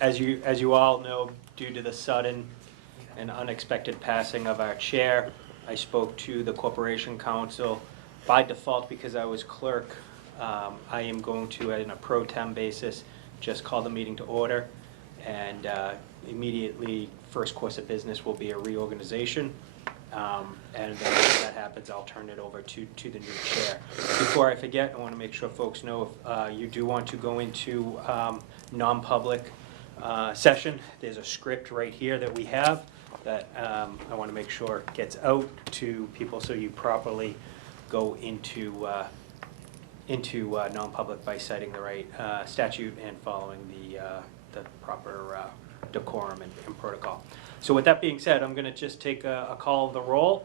As you all know, due to the sudden and unexpected passing of our chair, I spoke to the Corporation Council. By default, because I was clerk, I am going to, on a pro tem basis, just call the meeting to order, and immediately, first course of business will be a reorganization. And then once that happens, I'll turn it over to the new chair. Before I forget, I want to make sure folks know if you do want to go into non-public session, there's a script right here that we have that I want to make sure gets out to people so you properly go into non-public by citing the right statute and following the proper decorum and protocol. So with that being said, I'm going to just take a call of the roll,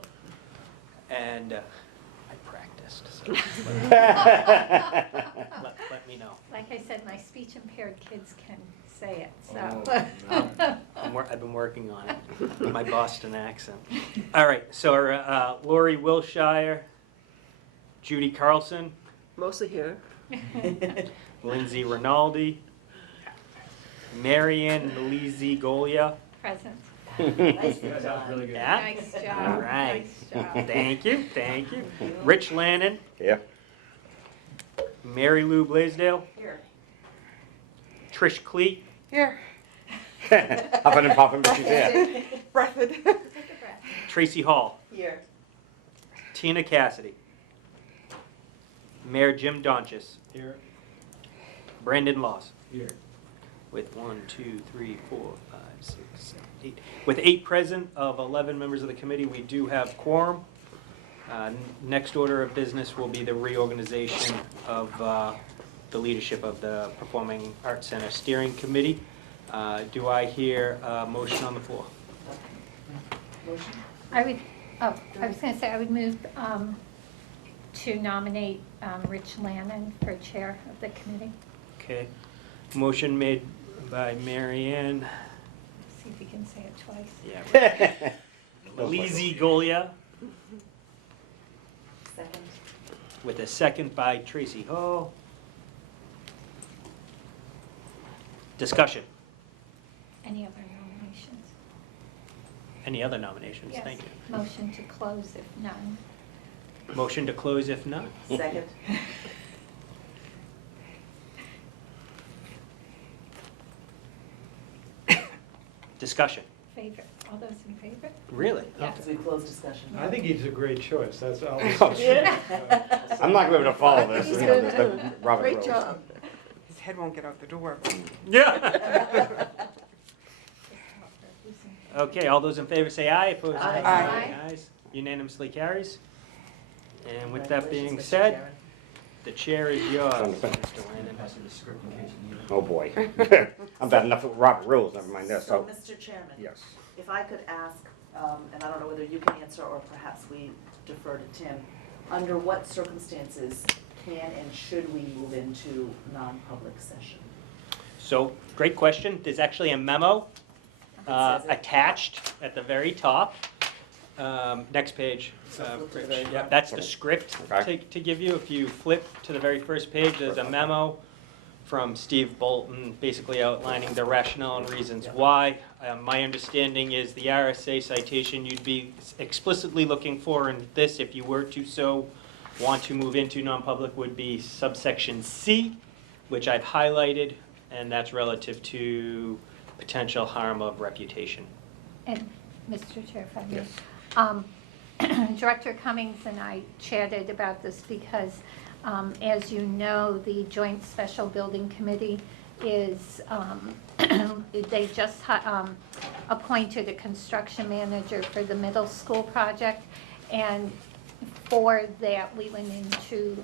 and I practiced, so let me know. Like I said, my speech impaired kids can say it, so. I've been working on it, my Boston accent. All right, so Lori Wilshire, Judy Carlson, Mostly here. Lindsay Rinaldi, Marianne Lizzie Golia. Present. Nice job. Really good. Yeah? Nice job. All right. Nice job. Thank you, thank you. Rich Lannon, Yeah. Mary Lou Blaisdell, Here. Trish Cleet, Here. Huffing and puffing, but she's there. Breathed. Take a breath. Tracy Hall, Here. Tina Cassidy, Mayor Jim Donchis, Here. Brandon Laws. Here. With 1, 2, 3, 4, 5, 6, 7, 8. With 8 present of 11 members of the committee, we do have quorum. Next order of business will be the reorganization of the leadership of the Performing Arts Center Steering Committee. Do I hear a motion on the floor? Motion. I was going to say, I would move to nominate Rich Lannon for chair of the committee. Okay. Motion made by Mary Ann. See if you can say it twice. Yeah. Lizzie Golia, Second. with a second by Tracy Hall. Discussion. Any other nominations? Any other nominations? Yes. Thank you. Motion to close if none. Motion to close if none. Second. Discussion. Favor. All those in favor? Really? Yeah. So we close discussion. I think he's a great choice, that's all. I'm not going to be able to follow this. He's you know, good. the Robert Great rules. job. His head won't get out the door. Yeah. Okay, all those in favor say aye. Opposed, Aye. Aye. Ayes. Unanimously carries. And with that being Congratulations, Mr. said, Chairman. the chair is yours, Understand. Mr. Landon. Oh, boy. I'm bad enough with Robert rules, never mind this. So, So, Mr. Chairman, yes. if I could ask, and I don't know whether you can answer or perhaps we defer to Tim, under what circumstances can and should we move into non-public session? So, great question. There's actually a memo says it. attached at the very top. Next page. So flip to the Rich. very Yeah, top. that's the script Okay. to give you. If you flip to the very first page, there's a memo from Steve Bolton, basically outlining the rationale and reasons why. My understanding is the RSA citation you'd be explicitly looking for in this, if you were to so want to move into non-public, would be subsection C, which I've highlighted, and that's relative to potential harm of reputation. And, Mr. Chair, if I may. Yes. Director Cummings and I chatted about this because, as you know, the Joint Special Building Committee is, they just appointed a construction manager for the middle school project. And for that, we went into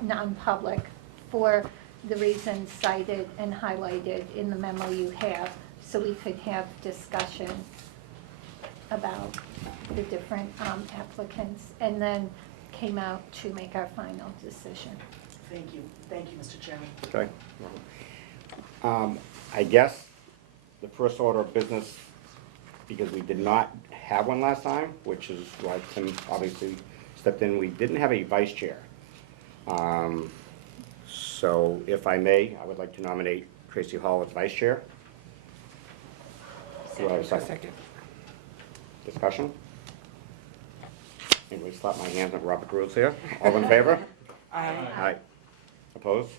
non-public for the reasons cited and highlighted in the memo you have, so we could have discussion about the different applicants, and then came out to make our final decision. Thank you, Mr. Chairman. Okay. I guess the first order of business, because we did not have one last time, which is why Tim obviously stepped in, we didn't have a vice chair. So if I may, I would like to nominate Tracy Hall as vice chair. Do I have a second? Second. Discussion? Anybody slap my hands at Robert rules here? All in favor? Aye. Opposed?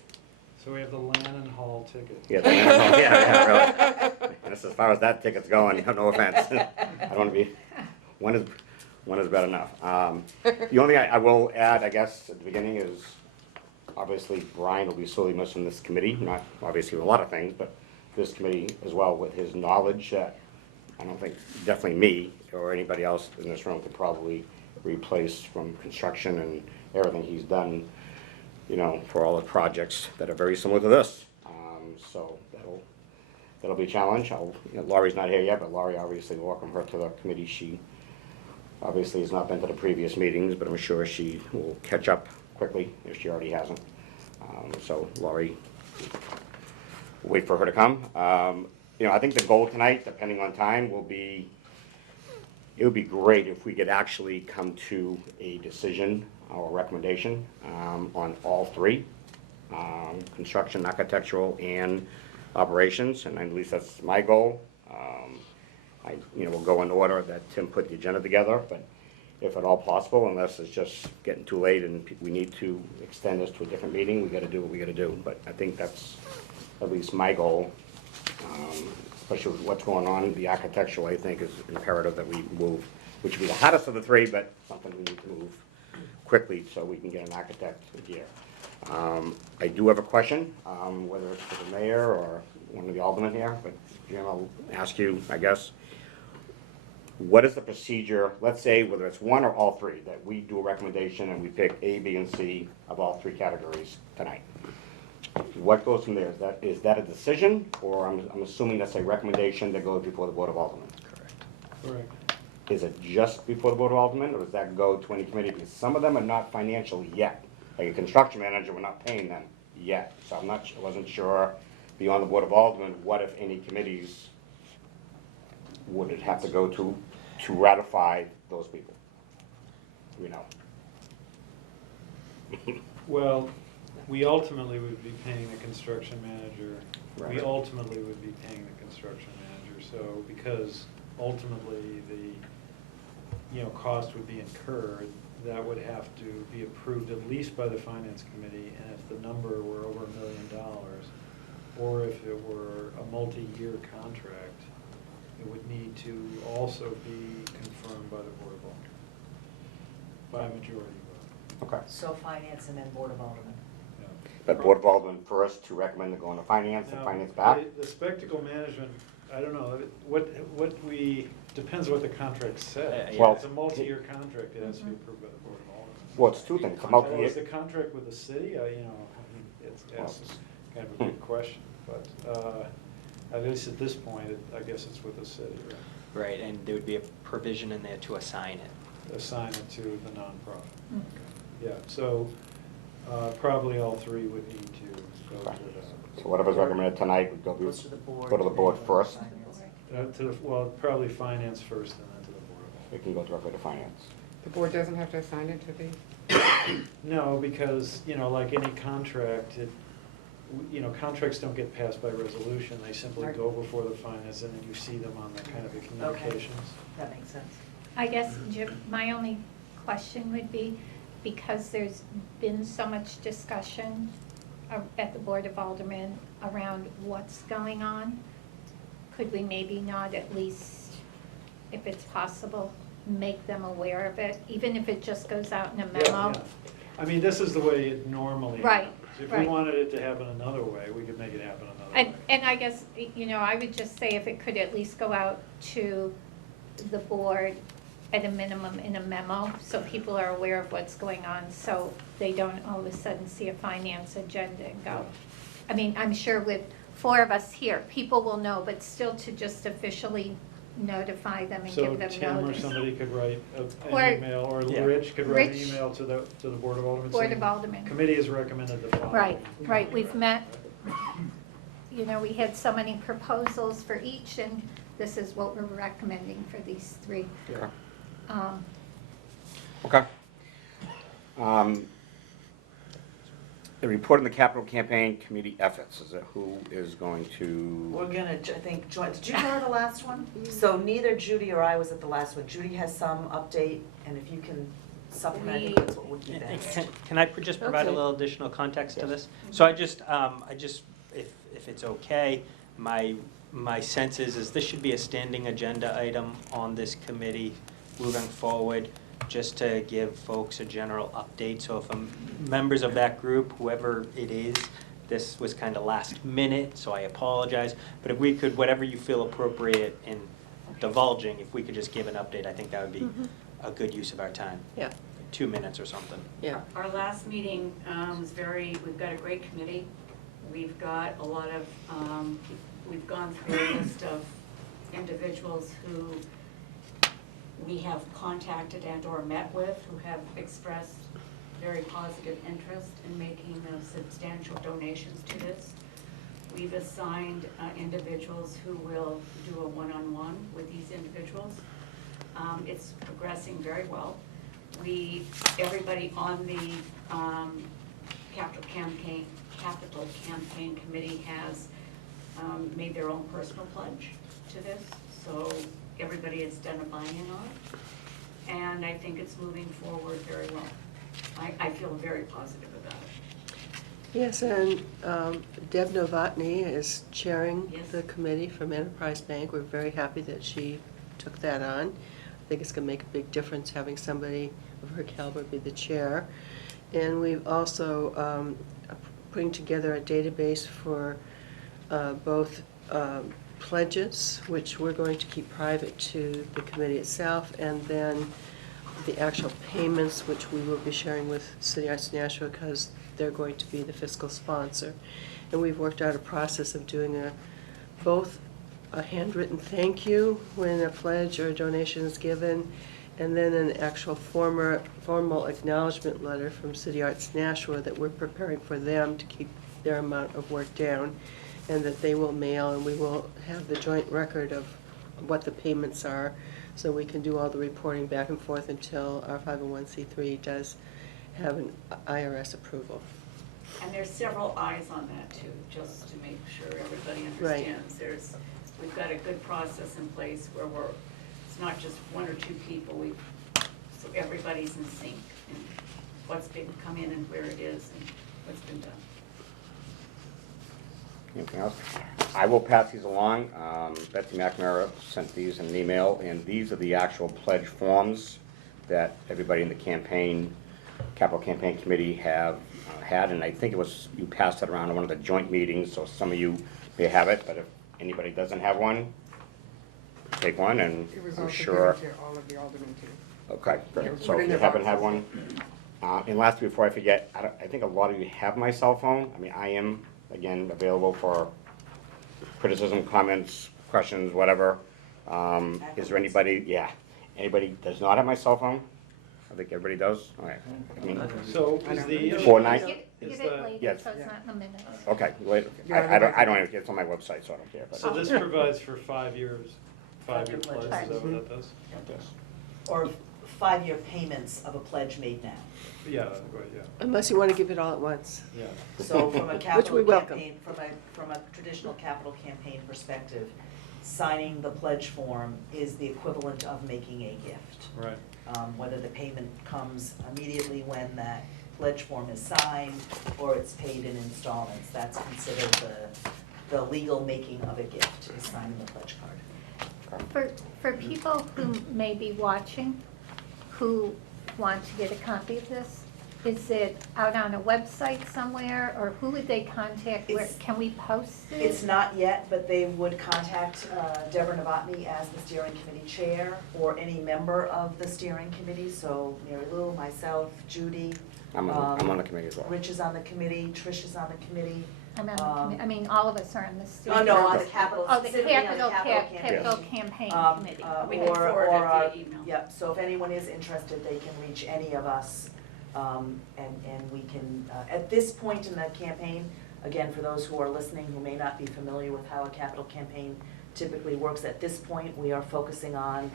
So we have the Lannon Hall ticket. Yeah, yeah, really. That's as far as that ticket's going, no offense. I don't want to be, one is bad enough. The only thing I will add, I guess, at the beginning is, obviously, Brian will be sorely missed from this committee, not obviously with a lot of things, but this committee as well, with his knowledge that I don't think, definitely me, or anybody else in this room could probably replace from construction and everything he's done, you know, for all the projects that are very similar to this. So that'll be a challenge. Laurie's not here yet, but Laurie, obviously, welcome her to the committee. She obviously has not been to the previous meetings, but I'm sure she will catch up quickly if she already hasn't. So Laurie, we'll wait for her to come. You know, I think the goal tonight, depending on time, will be, it would be great if we could actually come to a decision or recommendation on all three, construction, architectural, and operations, and at least that's my goal. We'll go in order that Tim put the agenda together, but if at all possible, unless it's just getting too late and we need to extend this to a different meeting, we gotta do what we gotta do. But I think that's at least my goal, especially with what's going on. The architectural, I think, is imperative that we move, which would be the hottest of the three, but something we need to move quickly so we can get an architect here. I do have a question, whether it's for the mayor or one of the aldermen here, but Jim, I'll ask you, I guess. What is the procedure, let's say whether it's one or all three, that we do a recommendation and we pick A, B, and C of all three categories tonight? What goes from there? Is that a decision, or I'm assuming that's a recommendation that goes before the Board of Aldermen? Correct. Is it just before the Board of Aldermen, or does that go to any committee? Because some of them are not financial yet. Like a construction manager, we're not paying them yet. So I wasn't sure, beyond the Board of Aldermen, what if any committees would it have to go to ratify those people? You know. Well, we ultimately would be paying the construction manager. We Right. ultimately would be paying the construction manager, so because ultimately the, cost would be incurred, that would have to be approved at least by the finance committee, and if the number were over $1 million, or if it were a multi-year contract, it would need to also be confirmed by the Board of Aldermen, by a majority vote. Okay. So finance and then Board of Aldermen. Yeah. But Board of Aldermen first to recommend to go into finance and Now, finance back? The spectacle management, I don't know, depends what the contract says. Yeah. Well, It's a multi-year contract, it has to be approved by the Board of Aldermen. Well, it's two things. It's a Well, is multi-year. the contract with the city, it's kind of a big question, but, at least at this point, I guess it's with the city, right? Right, and there would be a provision in there to assign it. Assign it to the nonprofit. Yeah, so, probably all three would need to go to Okay. the. So whatever's recommended tonight would go Goes to the board. to the board first. Well, probably finance first and then to the Board of It can go directly to finance. The board doesn't have to assign it to the, Aldermen. No, because, like any contract, contracts don't get passed by resolution, they simply Right. go before the finance, and then you see them on the kind of the communications. That makes sense. I guess, Jim, my only question would be, because there's been so much discussion at the Board of Aldermen around what's going on, could we maybe not at least, if it's possible, make them aware of it, even if it just goes out in a Yeah, memo? yeah. I mean, this is the way it normally Right, happens. If we right. wanted it to happen another way, we could make it happen another way. And I guess, I would just say if it could at least go out to the board at a minimum in a memo, so people are aware of what's going on, so they don't all of a sudden see a finance agenda and go. I mean, I'm sure with 4 of us here, people will know, but still to just officially notify them and So give them Tim or notice. somebody could write Or- an email, or Yeah. Rich could write an Rich. email to the Board of Aldermen. Board saying, of Aldermen. Committee has recommended the following. Right, we've met, we had so many proposals for each, and this is what we're recommending for these 3. Yeah. Okay. the report on the capital campaign committee efforts, is it who is going We're to? gonna, I think, join, did you go to the last one? So neither Judy or I was at the last one. Judy has some update, and if you can supplement, I think that's what would be best. Can I just provide a Okay. little additional context to Yes. this? So I just, if it's okay, my sense is this should be a standing agenda item on this committee moving forward, just to give folks a general update. So if members of that group, whoever it is, this was kind of last minute, so I apologize. But if we could, whatever you feel appropriate in divulging, if we could just give an update, I think that would be a good use of our time. Yeah. 2 minutes or something. Yeah. Our last meeting was we've got a great committee. We've got a lot of, we've gone through a list of individuals who we have contacted and or met with, who have expressed very positive interest in making substantial donations to this. We've assigned individuals who will do a one-on-one with these individuals. It's progressing very well. Everybody on the capital campaign committee has made their own personal pledge to this, so everybody has done a buy-in on it, and I think it's moving forward very well. I feel very positive about it. Yes, and Deb Novotny is chairing Yes. the committee from Enterprise Bank. We're very happy that she took that on. I think it's going to make a big difference having somebody of her caliber be the chair. And we've also putting together a database for both pledges, which we're going to keep private to the committee itself, and then the actual payments, which we will be sharing with City Arts Nashua because they're going to be the fiscal sponsor. And we've worked out a process of doing both a handwritten thank you when a pledge or a donation is given, and then an actual formal acknowledgement letter from City Arts Nashua that we're preparing for them to keep their amount of work down, and that they will mail, and we will have the joint record of what the payments are, so we can do all the reporting back and forth until our 501c3 does have an IRS approval. And there's several eyes on that too, just to make sure everybody Right. understands. We've got a good process in place where it's not just 1 or 2 people, so everybody's in sync in what's been come in and where it is and what's been done. Anything else? I will pass these along. Betsy McNamara sent these in an email, and these are the actual pledge forms that everybody in the capital campaign committee have had, and I think you passed it around in one of the joint meetings, so some of you may have it, but if anybody doesn't have one, take one, and It was I'm also sure. given to all of the aldermen too. Okay, It great. was So put if in you their haven't had boxes. one, and lastly, before I forget, I think a lot of you have my cell phone. I mean, I am, again, available for criticism, comments, questions, whatever. Is there anybody does not have my cell phone? I think everybody does. All right. I mean, So I is don't the know. Four issue, nine- Give is it the- later, yes. so it's not in the minutes. okay, wait, Yeah, I don't even, it's on my website, so I don't care. But so this provides for 5 years, 5-year pledge, is that pledge. what that does? Yes. Or 5-year payments of a pledge made now. Yeah, right, yeah, Unless you want to give it all at once. yeah. So from a we capital welcome. campaign, from a traditional capital campaign perspective, signing the pledge form is the equivalent of making a gift. Right. Whether the payment comes immediately when that pledge form is signed, or it's paid in installments, that's considered the legal making of a gift, is signing the pledge card. For people who may be watching, who want to get a copy of this, is it out on a website somewhere, or who would they contact? Where, It's- can we post it? It's not yet, but they would contact Deborah Novotny as the steering committee chair, or any member of the steering committee, so Mary Lou, myself, Judy. I'm on the committee as well. Rich is on the committee, Trish is on the committee. I'm on the committee, I mean, all of us are on the Oh, steering. no, on the capital, Oh, the specifically on the capital, capital capital campaign. campaign committee. We can forward it our- via email. Yep, so if anyone is interested, they can reach any of us, and we can, at this point in the campaign, again, for those who are listening who may not be familiar with how a capital campaign typically works, at this point, we are focusing on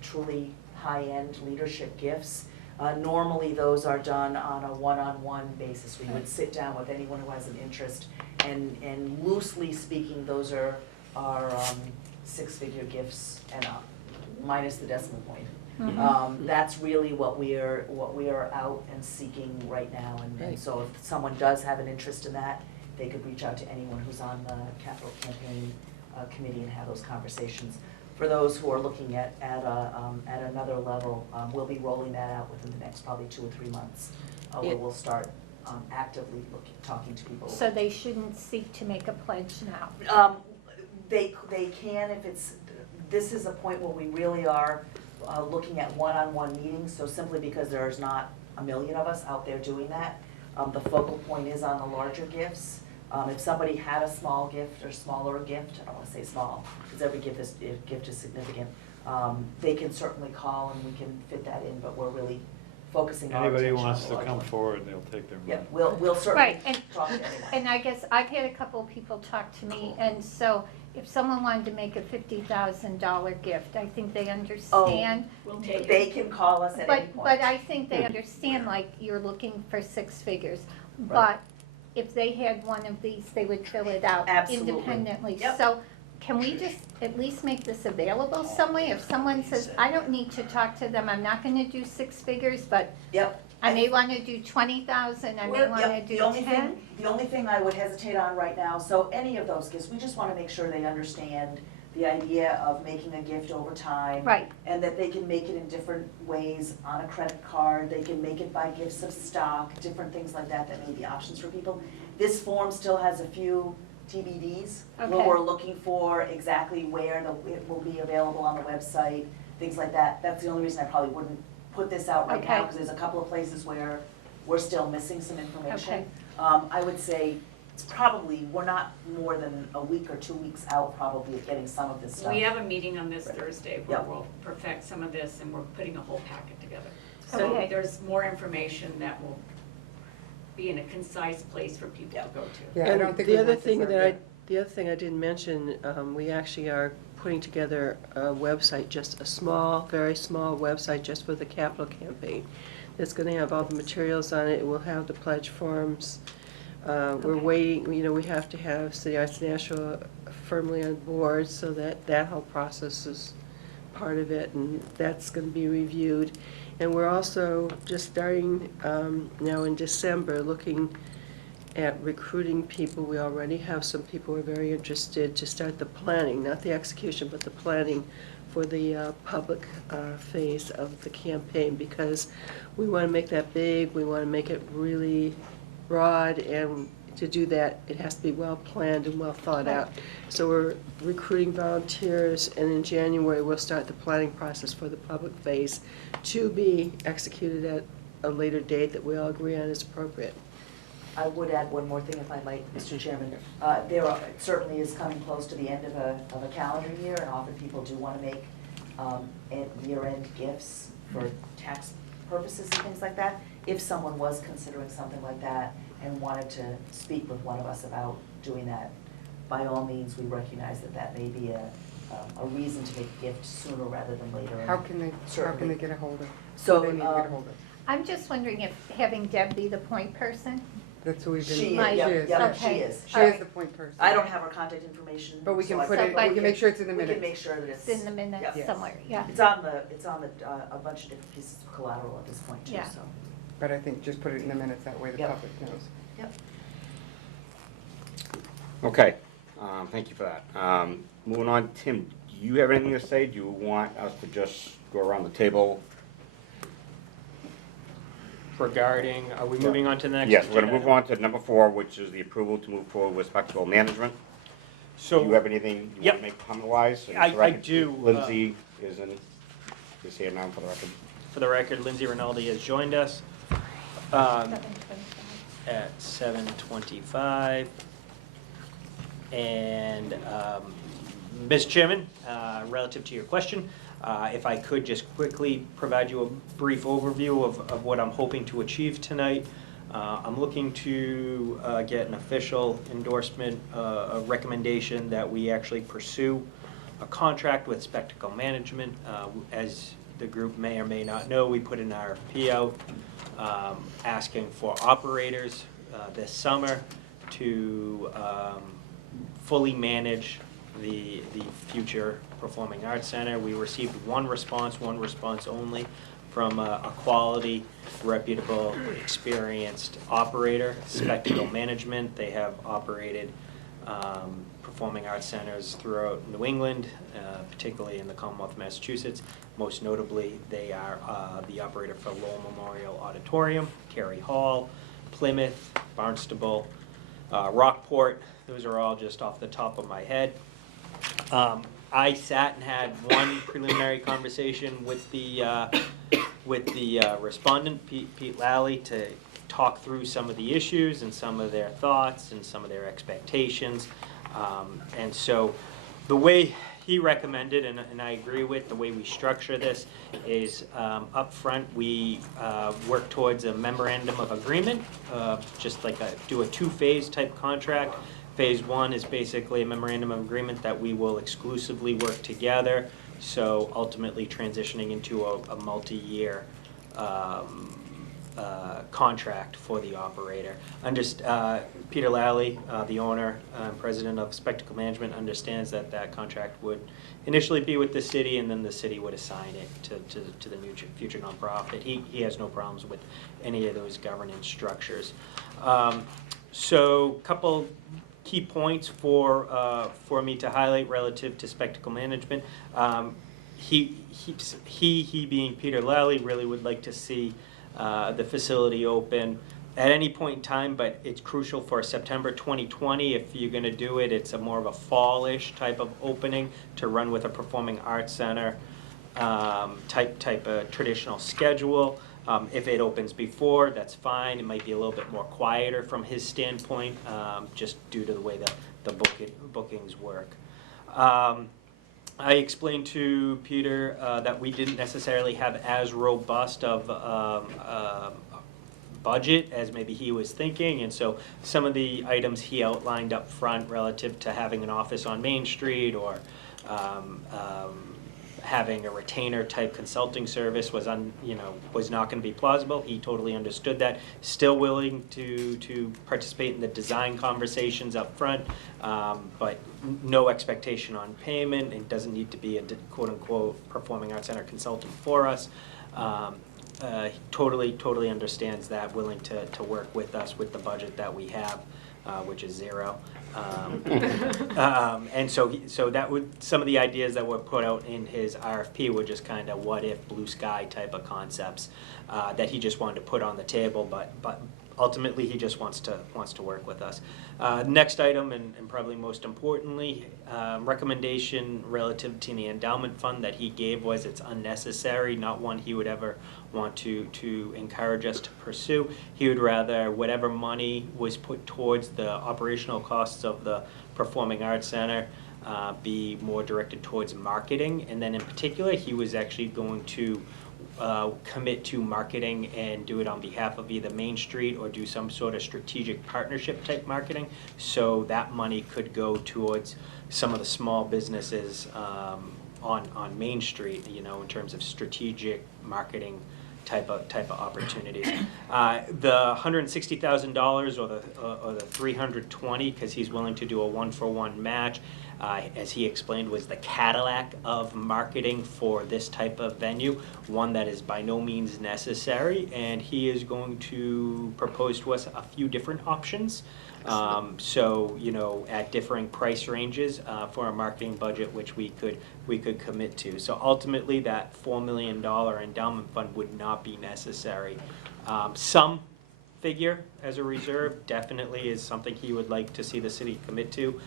truly high-end leadership gifts. Normally, those are done on a one-on-one basis. We would sit down with anyone who has an interest, and loosely speaking, those are six-figure gifts and up, minus the decimal point. That's really what we are out and seeking right now, and Right. so if someone does have an interest in that, they could reach out to anyone who's on the capital campaign committee and have those conversations. For those who are looking at another level, we'll be rolling that out within the next probably 2 or 3 months. Where we'll start actively talking to people. So they shouldn't seek to make a pledge now? They can if it's, this is a point where we really are looking at one-on-one meetings, so simply because there's not a million of us out there doing that, the focal point is on the larger gifts. If somebody had a small gift or smaller gift, I don't wanna say small, because every gift is significant, they can certainly call and we can fit that in, but we're really focusing our Anybody attention who on wants the to large come one. forward, they'll take their money. Yep, we'll certainly Right, and- talk to anyone. And I guess I've had a couple of people talk to me, and so if someone wanted to make a $50,000 gift, I think they understand. We'll take it. They can call us at any point. But I think they understand, like, you're looking for 6 figures. But if they had one of these, they would fill it out Absolutely. independently. Yep. So can we just at least make this available some way? If someone says, I don't need to talk to them, I'm not gonna do 6 figures, but Yep. I may wanna do 20,000, I may We're- wanna yep, do the only 10. thing- The only thing I would hesitate on right now, so any of those gifts, we just wanna make sure they understand the idea of making a gift over time. Right. And that they can make it in different ways on a credit card, they can make it by gifts of stock, different things like that that may be options for people. This form still has a few TBDs, where Okay. we're looking for exactly where it will be available on the website, things like that. That's the only reason I probably wouldn't put this out right now, Okay. because there's a couple of places where we're still missing some information. Okay. I would say it's probably, we're not more than a week or 2 weeks out probably of getting some of this stuff. We have a meeting on this Right. Thursday where Yep. we'll perfect some of this, and we're putting a whole packet together. Okay. So there's more information that will be in a concise place for people to go to. Yeah, I And don't think the we other want to thing start that yet. the other thing I didn't mention, we actually are putting together a website, just a small, very small website just for the capital campaign. It's gonna have all the materials on it, it will have the pledge forms. We're Okay. waiting, we have to have City Arts National firmly on board, so that whole process is part of it, and that's gonna be reviewed. And we're also just starting, now in December, looking at recruiting people. We already have some people who are very interested to start the planning, not the execution, but the planning for the public phase of the campaign, because we want to make that big, we want to make it really broad, and to do that, it has to be well-planned and well-thought out. So we're recruiting volunteers, and in January, we'll start the planning process for the public phase to be executed at a later date that we all agree on is appropriate. I would add one more thing if I might, Mr. Chairman. It certainly is coming close to the end of a calendar year, and often people do want to make year-end gifts for tax purposes and things like that. If someone was considering something like that and wanted to speak with one of us about doing that, by all means, we recognize that that may be a reason to make a gift sooner rather than later. How can they Certainly. get a hold of? So, Who they need to get a hold of? I'm just wondering if having Deb be the point person, That's who we've been. She is, Might- yep, is. yep, she Okay. is. She All is right. the point person. I don't have her contact information. But we can so I put it- we can make sure it's in the We can minutes. make sure that it's. it's in the minutes Yep. somewhere, yeah. It's on a bunch of different pieces of collateral at this point too, Yeah. so. But I think just put it in the minutes, that way the Yep. public knows. Yep. Okay, thank you for that. Moving on, Tim, do you have anything to say? Do you want us to just go around the table? Regarding, are we moving on to the next? Yes, we're gonna agenda move on to number 4, which is the approval to move forward with spectacle management. So. Do you have anything you Yep. want to make comment-wise? I do, Lindsay is here now for the record. For the record, Lindsay Rinaldi has joined us 7:25. at 7:25. And, Ms. Chairman, relative to your question, if I could just quickly provide you a brief overview of what I'm hoping to achieve tonight. I'm looking to get an official endorsement, a recommendation that we actually pursue a contract with Spectacle Management. As the group may or may not know, we put an RFP out asking for operators this summer to fully manage the future Performing Arts Center. We received one response only, from a quality, reputable, experienced operator, Spectacle Management. They have operated performing arts centers throughout New England, particularly in the Commonwealth of Massachusetts. Most notably, they are the operator for Lowell Memorial Auditorium, Cary Hall, Plymouth, Barnstable, Rockport. Those are all just off the top of my head. I sat and had one preliminary conversation with the respondent, Pete Lally, to talk through some of the issues and some of their thoughts and some of their expectations. And so the way he recommended, and I agree with, the way we structure this is up front we work towards a memorandum of agreement, just like do a two-phase type contract. Phase one is basically a memorandum of agreement that we will exclusively work together, so ultimately transitioning into a multi-year contract for the operator. Peter Lally, the owner and president of Spectacle Management, understands that that contract would initially be with the city, and then the city would assign it to the future nonprofit. He has no problems with any of those governance structures. So couple key points for me to highlight relative to Spectacle Management. He being Peter Lally, really would like to see the facility open at any point in time, but it's crucial for September 2020. If you're going to do it, it's a more of a fall-ish type of opening to run with a performing arts center type of traditional schedule. If it opens before, that's fine. It might be a little bit more quieter from his standpoint, just due to the way the bookings work. I explained to Peter that we didn't necessarily have as robust of budget as maybe he was thinking, and so some of the items he outlined up front relative to having an office on Main Street or having a retainer type consulting service was not going to be plausible. He totally understood that. Still willing to participate in the design conversations up front, but no expectation on payment. It doesn't need to be a quote unquote performing arts center consultant for us. Totally understands that, willing to work with us with the budget that we have, which is zero. And so that would, some of the ideas that were put out in his RFP were just kind of what if, blue sky type of concepts that he just wanted to put on the table, but ultimately he just wants to work with us. Next item, and probably most importantly, recommendation relative to the endowment fund that he gave was it's unnecessary, not one he would ever want to encourage us to pursue. He would rather whatever money was put towards the operational costs of the Performing Arts Center be more directed towards marketing, and then in particular he was actually going to commit to marketing and do it on behalf of either Main Street or do some sort of strategic partnership type marketing, so that money could go towards some of the small businesses on Main Street, in terms of strategic marketing type of opportunities. The $160,000 or the $320, because he's willing to do a 1-for-1 match, as he explained, was the Cadillac of marketing for this type of venue, one that is by no means necessary, and he is going to propose to us a few different options. So, at differing price ranges for a marketing budget, which we could commit to. So ultimately, that $4 million endowment fund would not be necessary. Some figure as a reserve definitely is something he would like to see the city commit to,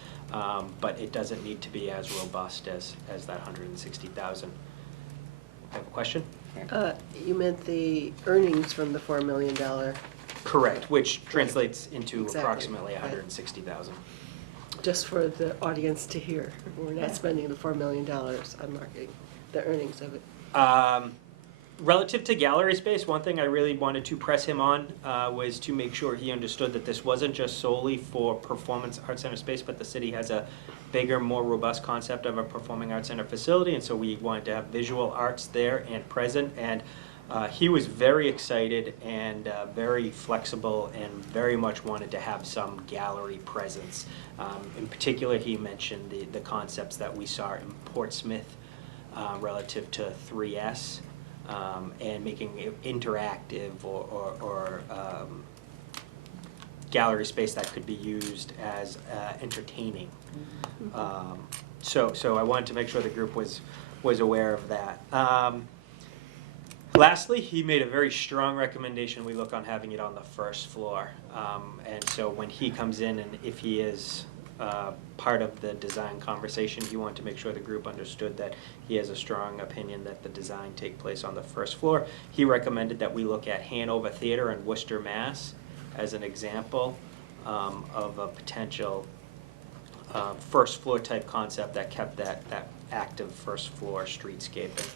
but it doesn't need to be as robust as that $160,000. I have a question? You meant the earnings from the $4 million. Correct, which translates into Exactly. approximately Right. $160,000. Just for the audience to hear. We're not spending the $4 million on marketing, the earnings of it. Relative to gallery space, one thing I really wanted to press him on was to make sure he understood that this wasn't just solely for Performance Arts Center space, but the city has a bigger, more robust concept of a performing arts center facility, and so we wanted to have visual arts there and present. And he was very excited and very flexible and very much wanted to have some gallery presence. In particular, he mentioned the concepts that we saw in Portsmouth relative to 3S and making it interactive or gallery space that could be used as entertaining. So I wanted to make sure the group was aware of that. Lastly, he made a very strong recommendation we look on having it on the first floor. And so when he comes in, and if he is part of the design conversation, he wanted to make sure the group understood that he has a strong opinion that the design take place on the first floor. He recommended that we look at Hanover Theater in Worcester, Mass. As an example of a potential first floor type concept that kept that active first floor streetscaping.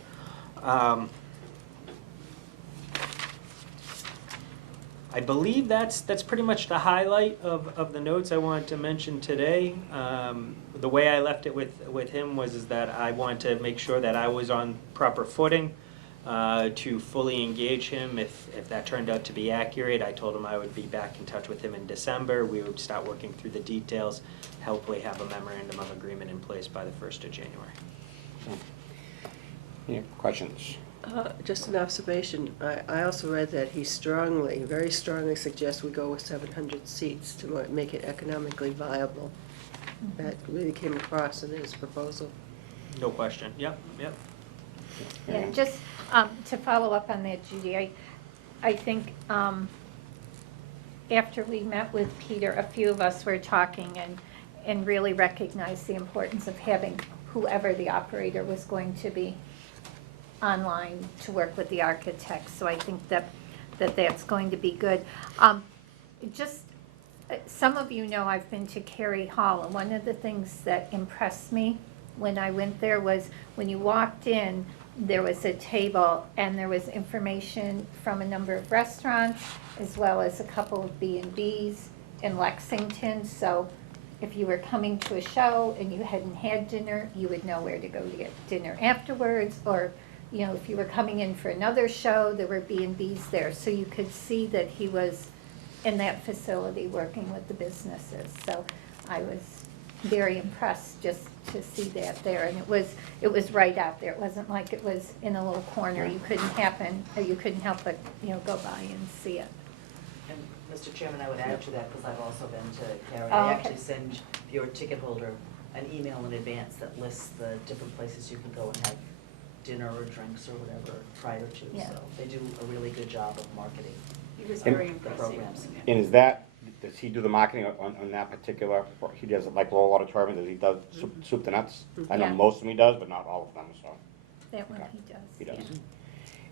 I believe that's pretty much the highlight of the notes I wanted to mention today. The way I left it with him was that I wanted to make sure that I was on proper footing to fully engage him. If that turned out to be accurate, I told him I would be back in touch with him in December. We would start working through the details, hopefully have a memorandum of agreement in place by the 1st of January. Any questions? Just an observation, I also read that he strongly, very strongly suggests we go with 700 seats to make it economically viable. That really came across in his proposal. No question. Yep. Yeah, just to follow up on that, Judy, I think after we met with Peter, a few of us were talking and really recognized the importance of having whoever the operator was going to be online to work with the architects. So I think that's going to be good. Just some of you know I've been to Cary Hall, and one of the things that impressed me when I went there was when you walked in, there was a table and there was information from a number of restaurants as well as a couple of B&Bs in Lexington. So if you were coming to a show and you hadn't had dinner, you would know where to go to get dinner afterwards. Or, you know, if you were coming in for another show, there were B&Bs there. So you could see that he was in that facility working with the businesses. So I was very impressed just to see that there, and it was right out there. It wasn't like it was in a little corner. You couldn't help but, you know, go by and see it. And Mr. Chairman, I would add to that, because I've also been to Cary. Oh, I okay. actually send your ticket holder an email in advance that lists the different places you can go and have dinner or drinks or whatever prior to. Yeah. So they do a really good job of marketing He was And- very the impressive. programs. And is that, does he do the marketing on that particular, or he does it like Lowell Auditorium, does he does soup to nuts? I know Yeah. most of them he does, but not all of them, so That one Okay. he does. he does.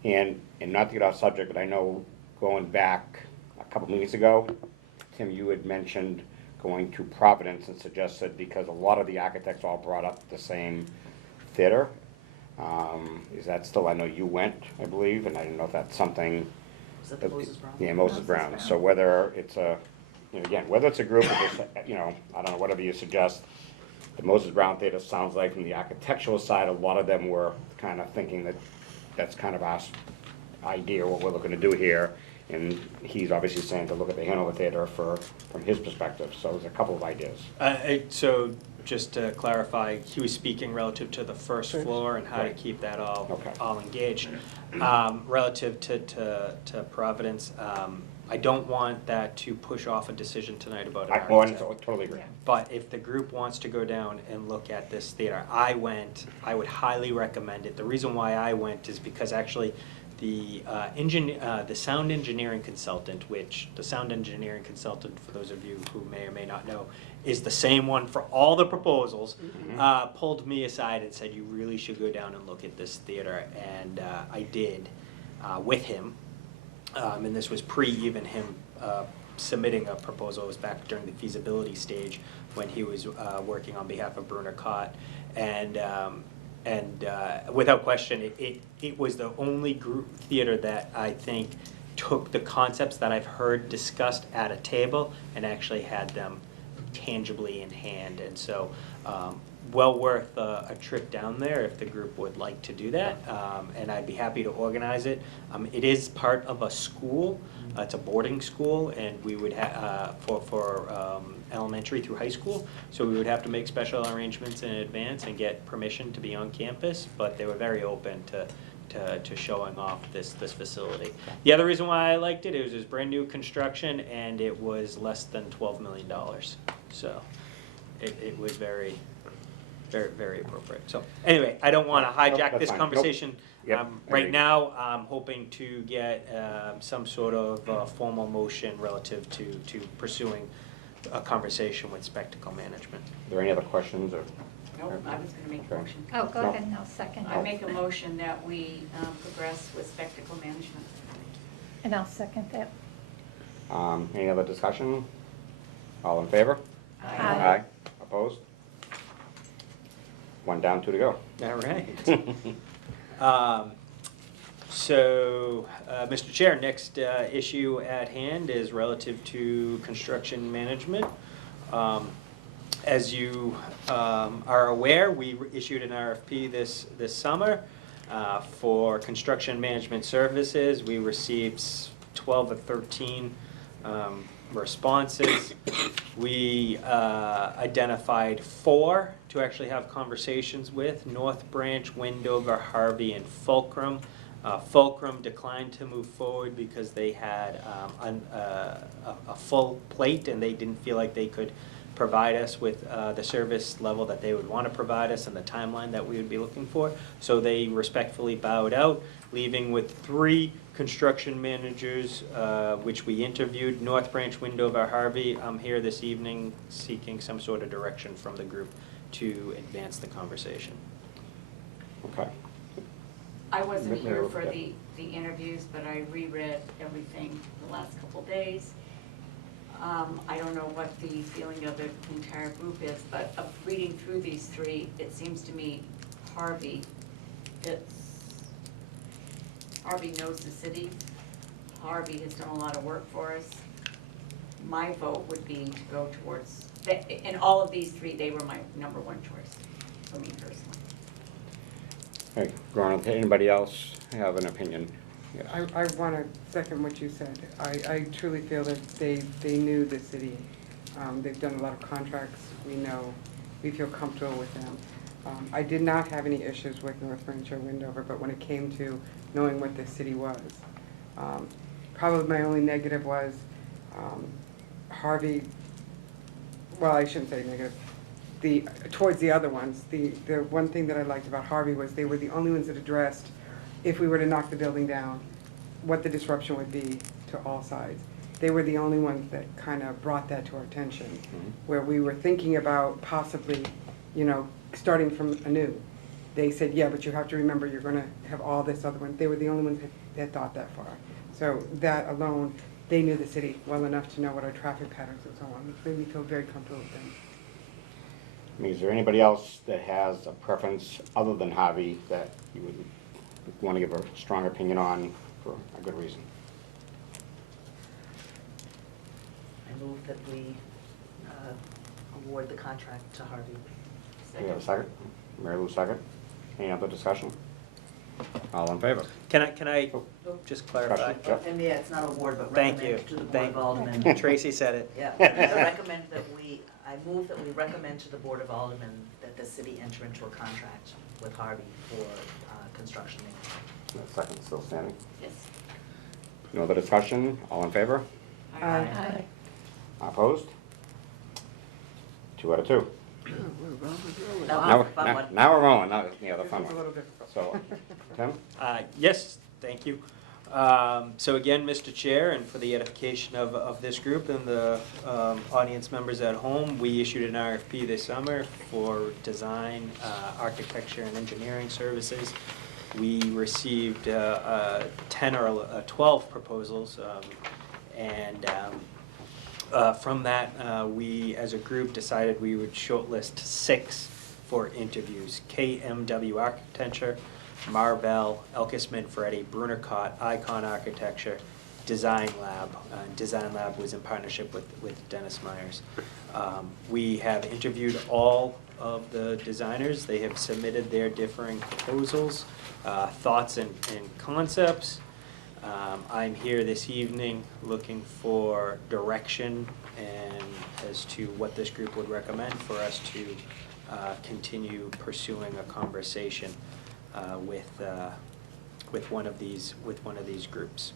yeah. And not to get off subject, but I know going back a couple meetings ago, Tim, you had mentioned going to Providence and suggested, because a lot of the architects all brought up the same theater. Is that still, I know you went, I believe, and I didn't know if that's something. Is that the Moses Brown? Yeah, Moses Moses Brown. Brown. So whether it's a, you know, again, whether it's a group or just, you know, I don't know, whatever you suggest. The Moses Brown Theater sounds like from the architectural side, a lot of them were kind of thinking that that's kind of our idea, what we're looking to do here. And he's obviously saying to look at the Hanover Theater from his perspective. So there's a couple of ideas. So just to clarify, he was speaking relative to the first floor and how to Right. keep that all Okay. engaged. Relative to Providence, I don't want that to push off a decision tonight about an I architect. totally agree. Yeah. But if the group wants to go down and look at this theater, I would highly recommend it. The reason why I went is because actually the sound engineering consultant, for those of you who may or may not know, is the same one for all the proposals, pulled me aside and said, you really should go down and look at this theater. And I did with him. And this was even him submitting a proposal. It was back during the feasibility stage when he was working on behalf of Brunner Cott. And without question, it was the only group theater that I think took the concepts that I've heard discussed at a table and actually had them tangibly in hand. And so, well worth a trip down there if the group would like to do that, and I'd be happy to organize it. It is part of a school, it's a boarding school, and we would for elementary through high school, so we would have to make special arrangements in advance and get permission to be on campus, but they were very open to showing off this facility. The other reason why I liked it, it was brand new construction, and it was less than $12 million, so it was very appropriate. So anyway, I don't want to Nope, hijack that's this fine. conversation. Nope. Yep, Right agreed. now, I'm hoping to get some sort of formal motion relative to pursuing a conversation with Spectacle Management. Are there any other questions or? Nope, I was gonna make a Okay. motion. Oh, go No. ahead, and I'll second I it. make a motion that we progress with Spectacle Management. And I'll second that. Any other discussion? All in favor? Aye. Opposed? One down, two to go. All right. So, Mr. Chair, next issue at hand is relative to construction management. As you are aware, we issued an RFP this summer for construction management services. We received 12 or 13 responses. We identified 4 to actually have conversations with: North Branch, Wendover, Harvey, and Fulcrum. Fulcrum declined to move forward because they had a full plate and they didn't feel like they could provide us with the service level that they would want to provide us and the timeline that we would be looking for. So they respectfully bowed out, leaving with 3 construction managers, which we interviewed. North Branch, Wendover, Harvey. I'm here this evening seeking some sort of direction from the group to advance the conversation. Okay. I wasn't here for Yeah. the interviews, but I reread everything the last couple days. I don't know what the feeling of the entire group is, but reading through these 3, it seems to me Harvey knows the city. Harvey has done a lot of work for us. My vote would be to go towards, in all of these 3, they were my number 1 choice, for me personally. Hey, Ronald, anybody else have an opinion? Yes. I want to second what you said. I truly feel that they knew the city. They've done a lot of contracts. We know, we feel comfortable with them. I did not have any issues with North Branch or Wendover, but when it came to knowing what the city was, probably my only negative was Harvey, well, I shouldn't say negative. Towards the other ones, the one thing that I liked about Harvey was they were the only ones that addressed, if we were to knock the building down, what the disruption would be to all sides. They were the only ones that kind of brought that to our attention, where we were thinking about possibly, starting from anew. They said, yeah, but you have to remember you're gonna have all this other one. They were the only ones that thought that far. So that alone, they knew the city well enough to know what our traffic patterns and so on, which made me feel very comfortable with them. I mean, is there anybody else that has a preference other than Harvey that you would want to give a strong opinion on for a good reason? I move that we award the contract to Harvey. Do we have a second? Mary Lou, second. Any other discussion? All in favor? Can I Oh. just clarify? Discussion? Yep. And yeah, it's not award, but Thank recommend you. to the Board Thank- of Aldermen. Tracy said it. Yeah, recommend that I move that we recommend to the Board of Aldermen that the city enter into a contract with Harvey for construction management. The second still standing. Yes. No other discussion? All in favor? Aye. Opposed? 2 out of 2. Oh, we're rolling. Now we're rolling, now, the This fun was a one. little difficult. So, Tim? Yes, thank you. So again, Mr. Chair, and for the edification of this group and the audience members at home, we issued an RFP this summer for design, architecture, and engineering services. We received 10 or 12 proposals, and from that, we as a group decided we would shortlist 6 for interviews: KMW Architecture, Marvell, Elkis Manfredi, Brunercott, Icon Architecture, Design Lab. Design Lab was in partnership with Dennis Myers. We have interviewed all of the designers. They have submitted their differing proposals, thoughts and concepts. I'm here this evening looking for direction and as to what this group would recommend for us to continue pursuing a conversation with one of these groups.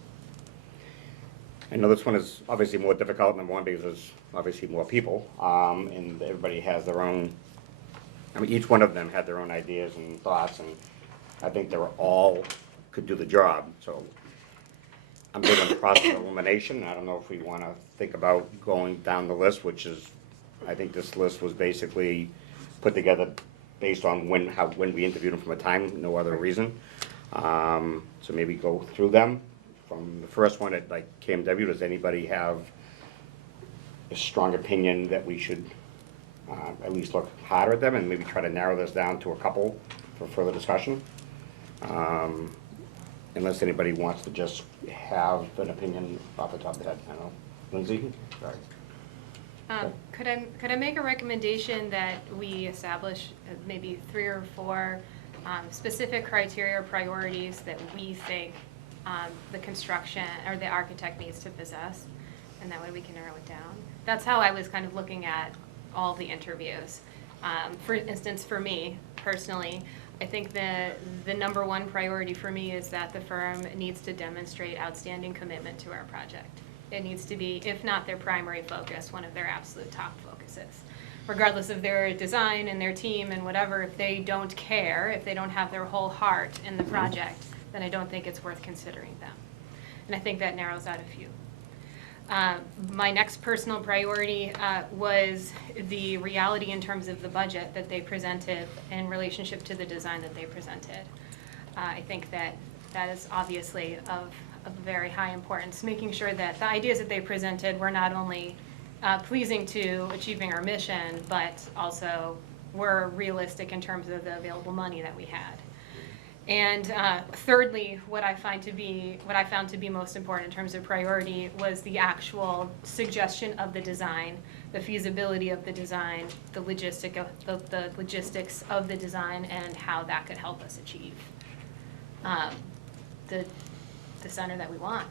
I know this one is obviously more difficult, number one, because there's obviously more people, and everybody has their own, I mean, each one of them had their own ideas and thoughts, and I think they were all could do the job, so I'm big on the process of elimination. I don't know if we want to think about going down the list, which is, I think this list was basically put together based on when we interviewed them from a time, no other reason. So maybe go through them. From the first one at like KMW, does anybody have a strong opinion that we should at least look harder at them and maybe try to narrow this down to a couple for further discussion? Unless anybody wants to just have an opinion off the top of the head. I don't know. Lindsay? Sorry. Could I make a recommendation that we establish maybe 3 or 4 specific criteria or priorities that we think the construction or the architect needs to possess, and that way we can narrow it down? That's how I was kind of looking at all the interviews. For instance, for me personally, I think the number 1 priority for me is that the firm needs to demonstrate outstanding commitment to our project. It needs to be, if not their primary focus, one of their absolute top focuses. Regardless of their design and their team and whatever, if they don't care, if they don't have their whole heart in the project, then I don't think it's worth considering them. And I think that narrows out a few. My next personal priority was the reality in terms of the budget that they presented in relationship to the design that they presented. I think that is obviously of very high importance, making sure that the ideas that they presented were not only pleasing to achieving our mission, but also were realistic in terms of the available money that we had. And thirdly, what I found to be most important in terms of priority was the actual suggestion of the design, the feasibility of the design, the logistics of the design, and how that could help us achieve the center that we want.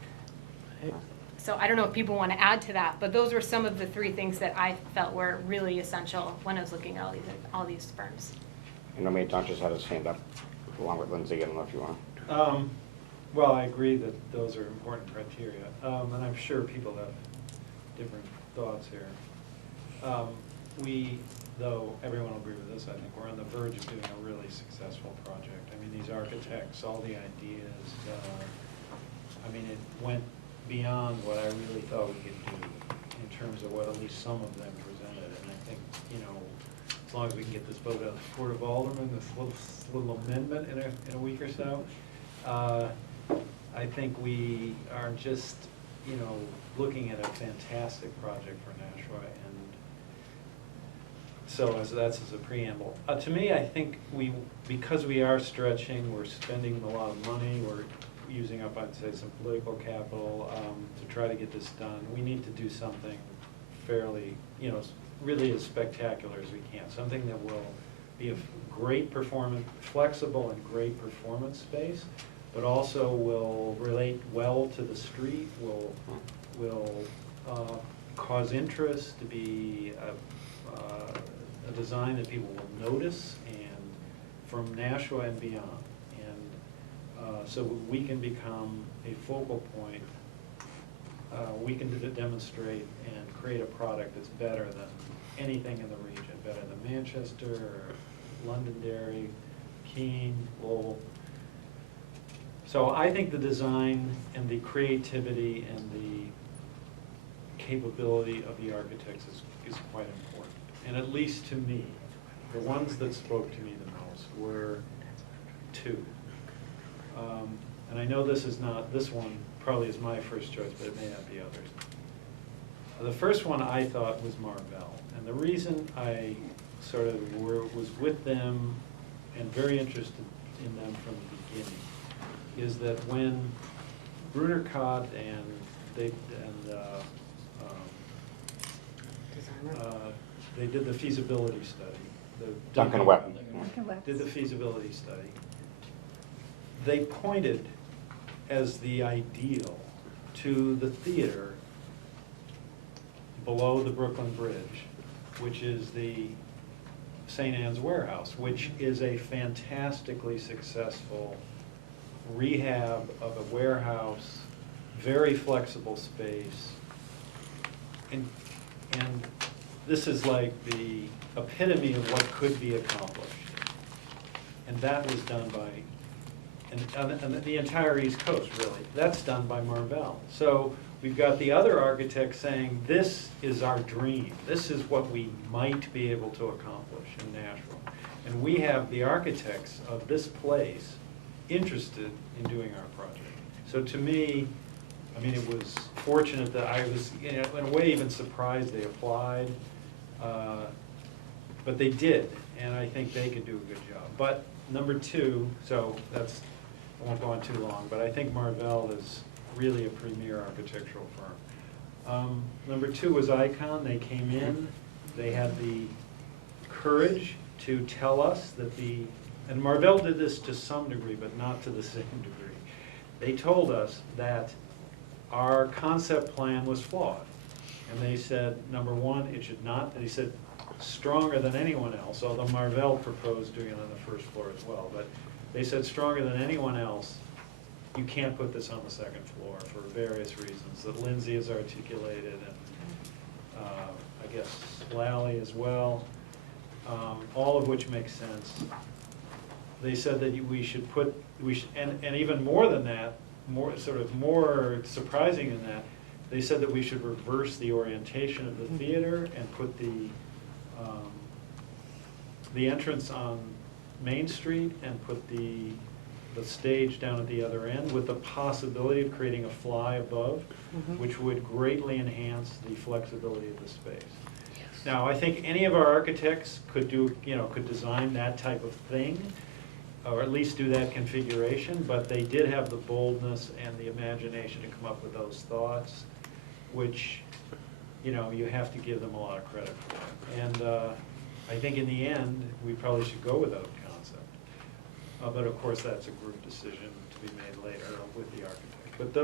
So I don't know if people want to add to that, but those were some of the 3 things that I felt were really essential when I was looking at all these firms. I know John just had his hand up, along with Lindsay. I don't know if you want. Well, I agree that those are important criteria, and I'm sure people have different thoughts here. Though everyone will agree with this, I think we're on the verge of doing a really successful project. I mean, these architects, all the ideas, I mean, it went beyond what I really thought we could do in terms of what at least some of them presented. And I think, as long as we can get this vote out of the Board of Aldermen, this little amendment in a week or so, I think we are just, looking at a fantastic project for Nashua. And so that's as a preamble. To me, I think because we are stretching, we're spending a lot of money, we're using up, I'd say, some political capital to try to get this done. We need to do something fairly, really as spectacular as we can. Something that will be a great performance, flexible and great performance space, but also will relate well to the street, will cause interest, to be a design that people will notice, and from Nashua and beyond. So we can become a focal point. We can demonstrate and create a product that's better than anything in the region, better than Manchester, Londonderry, Keene, Lowell. So I think the design and the creativity and the capability of the architects is quite important. And at least to me, the ones that spoke to me the most were 2. And I know this one probably is my first choice, but it may not be others. The first one I thought was Marvell. And the reason I sort of was with them and very interested in them from the beginning is that when Bruder Cott and They did the feasibility study. the Duncan Webb. Duncan Webb. Did the feasibility study. They pointed as the ideal to the theater below the Brooklyn Bridge, which is the St. Anne's Warehouse, which is a fantastically successful rehab of a warehouse, very flexible space. And this is like the epitome of what could be accomplished. And that was done by, and the entire East Coast, really. That's done by Marvell. So we've got the other architects saying, this is our dream. This is what we might be able to accomplish in Nashville. And we have the architects of this place interested in doing our project. So to me, I mean, it was fortunate that I was, in a way, even surprised they applied. But they did, and I think they could do a good job. But number two, so that's, I won't go on too long, but I think Marvell is really a premier architectural firm. Number two was Icon. They came in, they had the courage to tell us that and Marvell did this to some degree, but not to the same degree. They told us that our concept plan was flawed. And they said, number one, it should not, they said, stronger than anyone else, although Marvell proposed doing it on the first floor as well, but they said stronger than anyone else, you can't put this on the second floor for various reasons that Lindsay has articulated, and I guess Lally as well, all of which makes sense. They said that we should put, and even more than that, more surprising than that, they said that we should reverse the orientation of the theater and put the entrance on Main Street and put the stage down at the other end with the possibility of creating a fly above, which would greatly enhance the flexibility of the space. Now, I think any of our architects could could design that type of thing, or at least do that configuration, but they did have the boldness and the imagination to come up with those thoughts, which, you have to give them a lot of credit for. And I think in the end, we probably should go with that concept. But of course, that's a group decision to be made later with the architect. But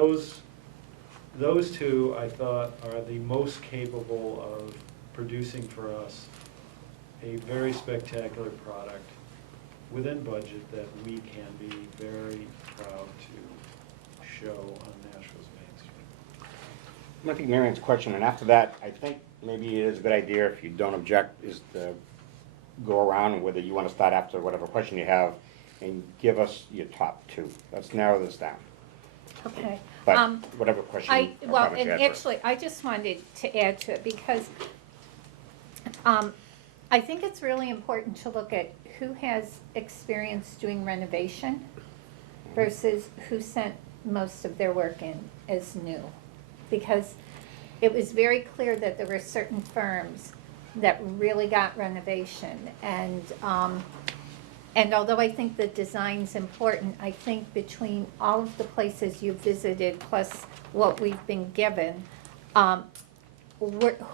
those two, I thought, are the most capable of producing for us a very spectacular product within budget that we can be very proud to show on Nashville's Main Street. I think Marion's question, and after that, I think maybe it is a good idea, if you don't object, is to go around, whether you want to start after whatever question you have, and give us your top two. Let's narrow this down. Okay. But whatever question or Well, comment you and had first. actually, I just wanted to add to it because I think it's really important to look at who has experience doing renovation versus who sent most of their work in as new. Because it was very clear that there were certain firms that really got renovation. And although I think the design's important, I think between all of the places you visited plus what we've been given,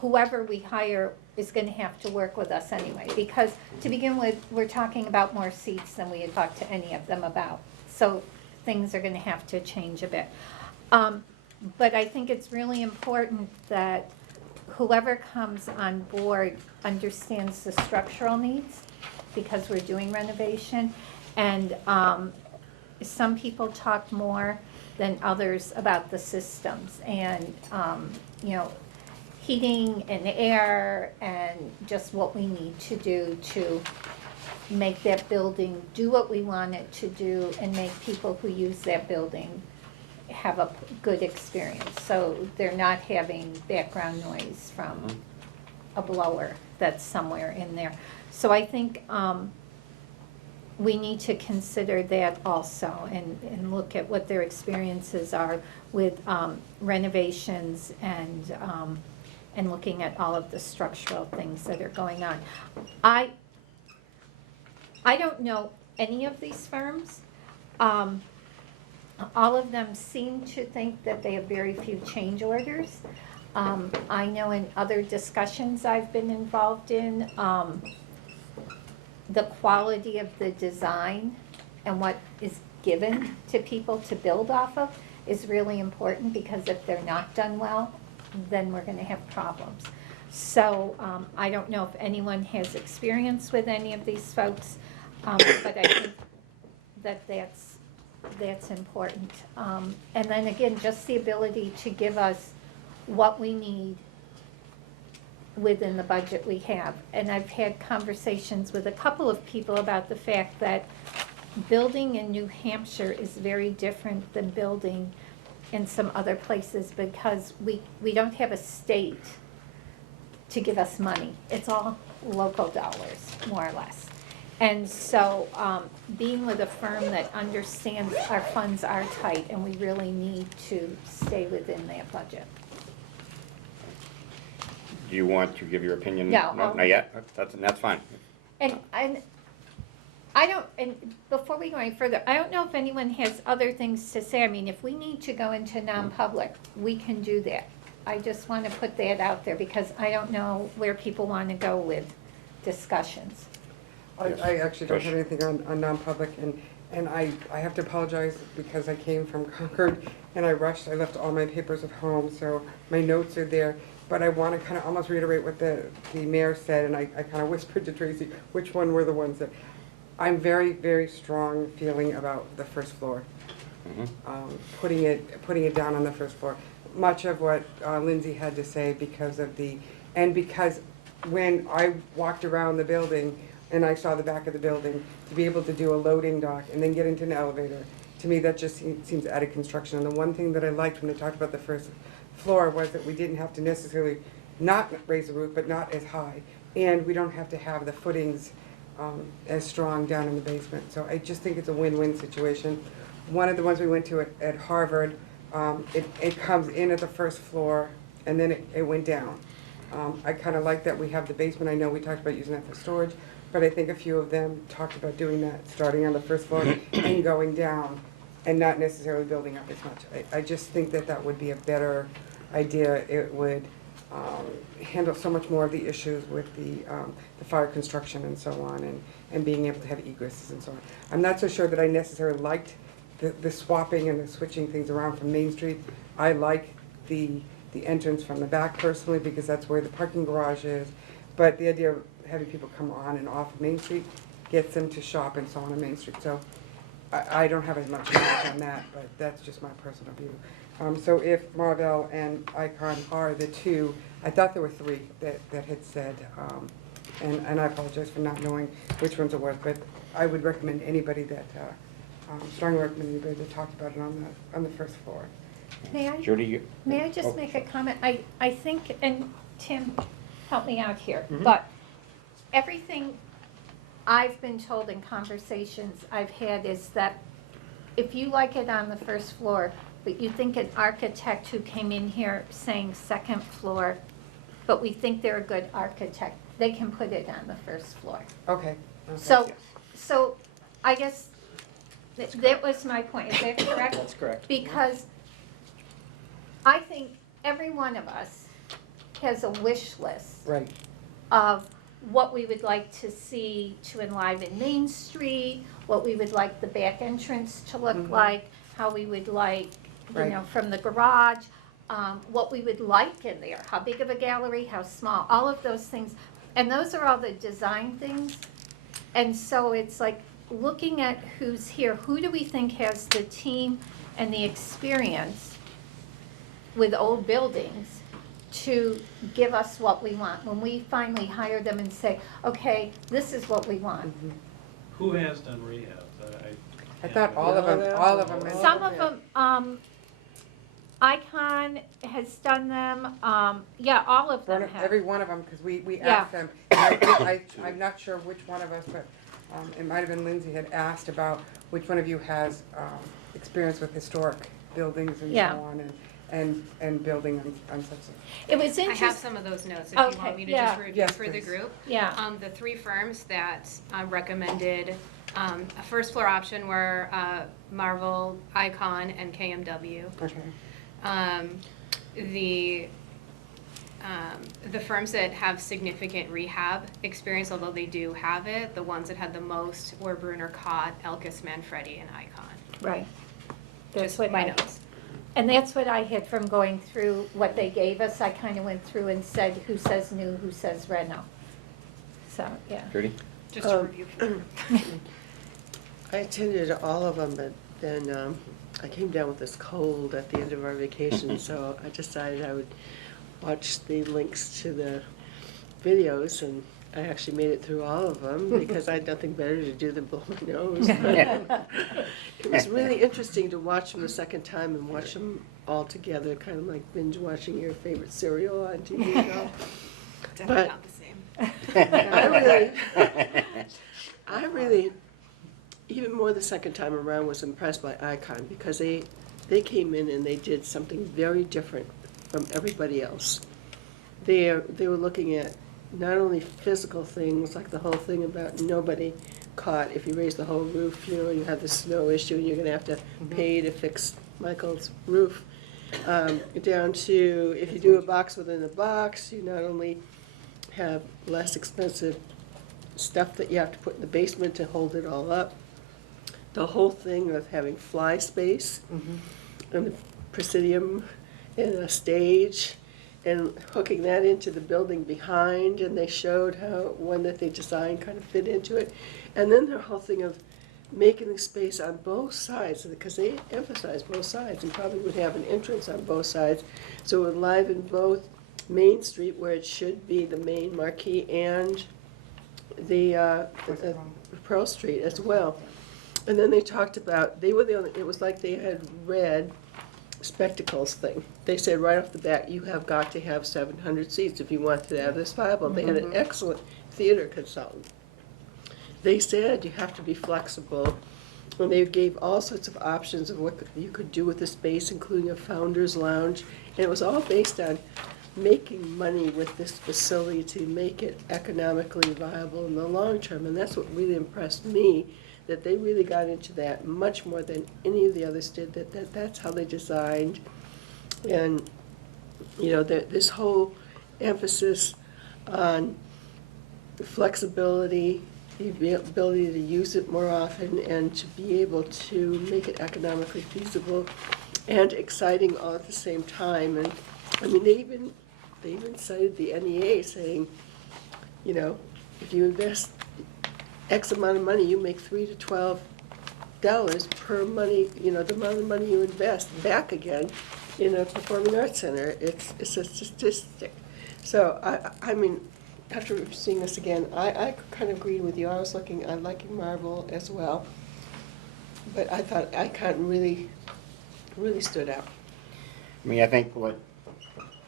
whoever we hire is going to have to work with us anyway. Because to begin with, we're talking about more seats than we had talked to any of them about. So things are going to have to change a bit. But I think it's really important that whoever comes on board understands the structural needs, because we're doing renovation. And some people talk more than others about the systems and, heating and air and just what we need to do to make that building do what we want it to do and make people who use that building have a good experience. So they're not having background noise from a blower that's somewhere in there. So I think we need to consider that also and look at what their experiences are with renovations and looking at all of the structural things that are going on. I don't know any of these firms. All of them seem to think that they have very few change orders. I know in other discussions I've been involved in, the quality of the design and what is given to people to build off of is really important, because if they're not done well, then we're gonna have problems. So, I don't know if anyone has experience with any of these folks, but I think that that's important. And then again, just the ability to give us what we need within the budget we have. And I've had conversations with a couple of people about the fact that building in New Hampshire is very different than building in some other places, because we don't have a state to give us money. It's all local dollars, more or less. And so, being with a firm that understands our funds are tight, and we really need to stay within that budget. Do you want to give your opinion? No. Not yet? That's fine. And I don't, and before we go any further, I don't know if anyone has other things to say. I mean, if we need to go into non-public, we can do that. I just want to put that out there, because I don't know where people want to go with discussions. I actually don't Trish. have anything on non-public, and I have to apologize because I came from Concord and I rushed, I left all my papers at home, so my notes are there. But I want to kind of almost reiterate what the mayor said, and I kind of whispered to Tracy which one were the ones that, I'm very, very strong feeling about the first floor. Putting it down on the first floor. Much of what Lindsay had to say because when I walked around the building and I saw the back of the building, to be able to do a loading dock and then get into an elevator, to me that just seems added construction. And the one thing that I liked when they talked about the first floor was that we didn't have to necessarily not raise the roof, but not as high. And we don't have to have the footings as strong down in the basement. So I just think it's a win-win situation. One of the ones we went to at Harvard, it comes in at the first floor and then it went down. I kind of like that we have the basement. I know we talked about using that for storage, but I think a few of them talked about doing that, starting on the first floor and going down and not necessarily building up as much. I just think that would be a better idea. It would handle so much more of the issues with the fire construction and so on, and being able to have egresses and so on. I'm not so sure that I necessarily liked the swapping and the switching things around from Main Street. I like the entrance from the back personally, because that's where the parking garage is. But the idea of having people come on and off of Main Street gets them to shop and so on Main Street. So I don't have as much knowledge on that, but that's just my personal view. So if Marvell and Icon are the two, I thought there were three that had said, and I apologize for not knowing which ones it was, but I would recommend anybody that, strongly recommend anybody that talked about it on the first floor. Judy? May I just make a comment? I think, and Tim, help me out here, Mhm. but everything I've been told in conversations I've had is that if you like it on the first floor, but you think an architect who came in here saying second floor, but we think they're a good architect, they can put it on the first floor. Okay. So I guess that was my point. Is that correct? That's correct. Because I think every one of us has a wish list Right. of what we would like to see to enliven Main Street, what we would like the back entrance to look Mhm. like, how we would like, you Right. know, from the garage, what we would like in there, how big of a gallery, how small, all of those things. And those are all the design things. And so it's like looking at who's here, who do we think has the team and the experience with old buildings to give us what we want, when we finally hire them and say, okay, this is what we want. Mhm. Who has done rehab? I thought all of them. Some of them, Icon has done them, yeah, all of them have. Every one of them, because we Yeah. asked them. I'm not sure which one of us, but it might have been Lindsay had asked about which one of you has experience with historic buildings and so Yeah. on, and building on such. It was I have interesting, some of those notes if you Okay, want me to yeah. just review Yes, for the please. group. yeah, The three firms that recommended a first floor option were Marvel, Icon, and KMW. Okay. The the firms that have significant rehab experience, although they do have it, the ones that had the most were Brunner, Cott, Elkis, Manfredi, and Icon. Right. That's Just what my I, notes. and that's what I had from going through what they gave us. I kind of went through and said, who says new, who says Reno. So, yeah. Judy? Just to review. I attended all of them, but then I came down with this cold at the end of our vacation, so I decided I would watch the links to the videos, and I actually made it through all of them because I had nothing better to do than blow my nose. It was really interesting to watch them the second time and watch them all together, kind of like binge watching your favorite cereal on TV. You know? Definitely But- not the same. I really, even more the second time around, was impressed by Icon because they came in and they did something very different from everybody else. They were looking at not only physical things, like the whole thing about nobody caught if you raise the whole roof, you know, you have the snow issue and you're gonna have to pay to fix Michael's roof, down to if you do a box within a box, you not only have less expensive stuff that you have to put in the basement to hold it all up. The whole thing of having fly space and the presidium and a stage and hooking that into the building behind, and they showed how one that they designed kind of fit into it. And then the whole thing of making the space on both sides, because they emphasized both sides and probably would have an entrance on both sides, so it would liven both Main Street, where it should be the main marquee, and the Pearl Street as well. And then they talked about, they were the only, it was like they had read spectacles thing. They said right off the bat, you have got to have 700 seats if you want to have this viable. They had an excellent theater consultant. They said you have to be flexible, and they gave all sorts of options of what you could do with the space, including a founder's lounge. And it was all based on making money with this facility to make it economically viable in the long term. And that's what really impressed me, that they really got into that much more than any of the others did, that's how they designed. And, you know, this whole emphasis on flexibility, the ability to use it more often, and to be able to make it economically feasible and exciting all at the same time. And, I mean, they even cited the NEA saying, you know, if you invest X amount of money, you make $3 to $12 per money, you know, the amount of money you invest back again in a performing arts center. It's a statistic. So, I mean, after seeing this again, I kind of agreed with you. I was liking Marvel as well. But I thought Icon really stood out. I mean, I think what,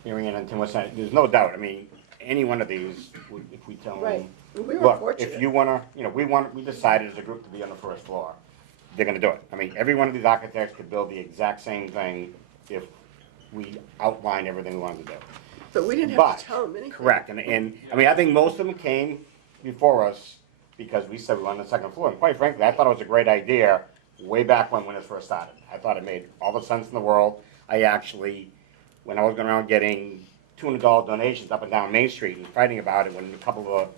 hearing it on Tim was saying, there's no doubt, I mean, any one of these, if we tell them, Right. We were look, fortunate. if you wanna, you know, we decided as a group to be on the first floor, they're gonna do it. I mean, every one of these architects could build the exact same thing if we outlined everything we wanted to do. But we didn't have But, to tell them anything. correct, and, I mean, I think most of them came before us because we said we were on the second floor, and quite frankly, I thought it was a great idea way back when it first started. I thought it made all the sense in the world. I actually, when I was going around getting $200 donations up and down Main Street and fighting about it, when a couple of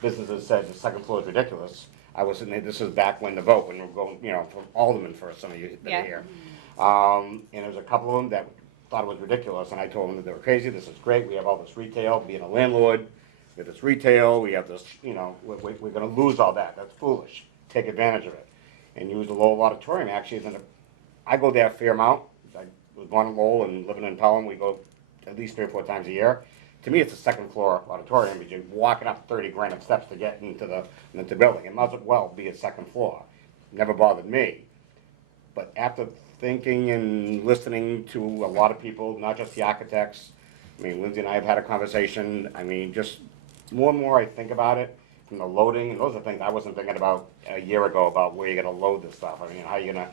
businesses said the second floor is ridiculous, I was sitting there, this was back when the vote, when we were going, you know, for Alderman for some of you that Yeah. are here. And there was a couple of them that thought it was ridiculous, and I told them that they were crazy, this is great, we have all this retail, being a landlord, we have this retail, we have this, you know, we're gonna lose all that, that's foolish, take advantage of it. And use the Lowell Auditorium actually isn't I go there a fair amount, I was born in Lowell and living in Pelham, we go at least 3 or 4 times a year. To me, it's a second floor auditorium, because you're walking up 30 granite steps to get into the building, it might as well be a second floor, never bothered me. But after thinking and listening to a lot of people, not just the architects, I mean, Lindsay and I have had a conversation, I mean, just more and more I think about it, from the loading, and those are things I wasn't thinking about a year ago, about where you're gonna load this stuff, I mean, how you're gonna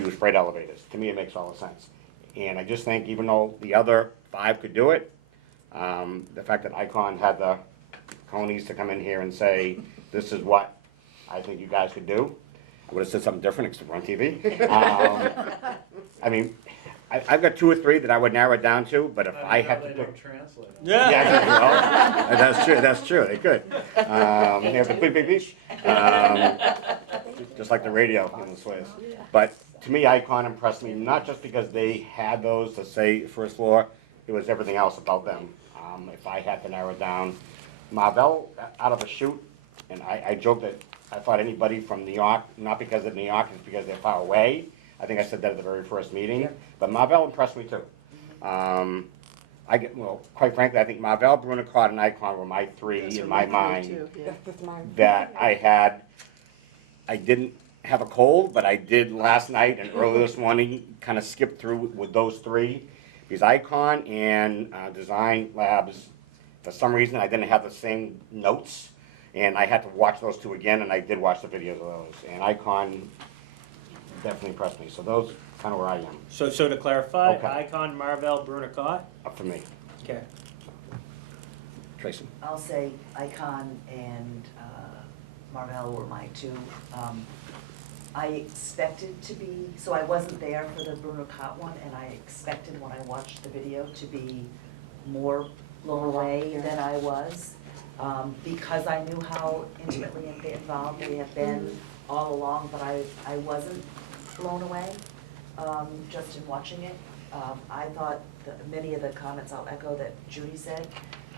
use freight elevators. To me, it makes all the sense. And I just think even though the other 5 could do it, the fact that Icon had the conies to come in here and say, this is what I think you guys could do, I would've said something different, except we're on TV. I mean, I've got 2 or 3 that I would narrow it down to, but if I had to They pick. don't translate. Yeah, well, that's true, they could. They have the beep, beep, beep. Just like the radio in the Swiss. But to me, Icon impressed me, not just because they had those to say first floor, it was everything else about them. If I had to narrow it down, Marvell, out of the chute, and I joke that I thought anybody from New York, not because of New York, it's because they're far away. I think I said that at the very first meeting, Yeah. but Marvell impressed me too. Well, quite frankly, I think Marvell, Brunacott, and Icon were my 3 Those in are my three, mind too, yeah. That's mine. that I didn't have a cold, but I did last night and early this morning, kind of skip through with those 3. Because Icon and Design Labs, for some reason, I didn't have the same notes. And I had to watch those 2 again, and I did watch the videos of those. And Icon definitely impressed me. So those kind of where I am, So to clarify, Okay. Icon, Marvell, Brunacott? up for me. Okay. Tracy? I'll say Icon and Marvell were my 2. I expected to be, so I wasn't there for the Bruno Cott one, and I expected when I watched the video to be more blown away than I was, because I knew how intimately involved they have been all along, but I wasn't blown away, just in watching it. I thought that many of the comments, I'll echo that Judy said,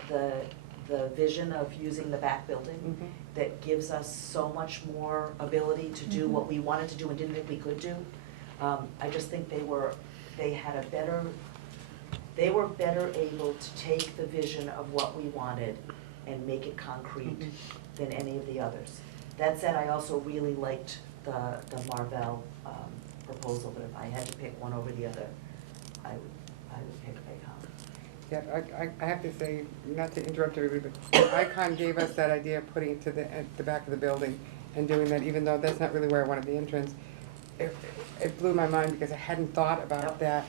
the vision of using the back building that gives us so much more ability to do what we wanted to do and didn't think we could do. I just think they were better able to take the vision of what we wanted and make it concrete than any of the others. That said, I also really liked the Marvell proposal, but if I had to pick one over the other, I would pick Icon. Yeah, I have to say, not to interrupt everybody, but when Icon gave us that idea of putting it to at the back of the building and doing that, even though that's not really where I wanted the entrance, it blew my mind because I hadn't thought about Yep. that,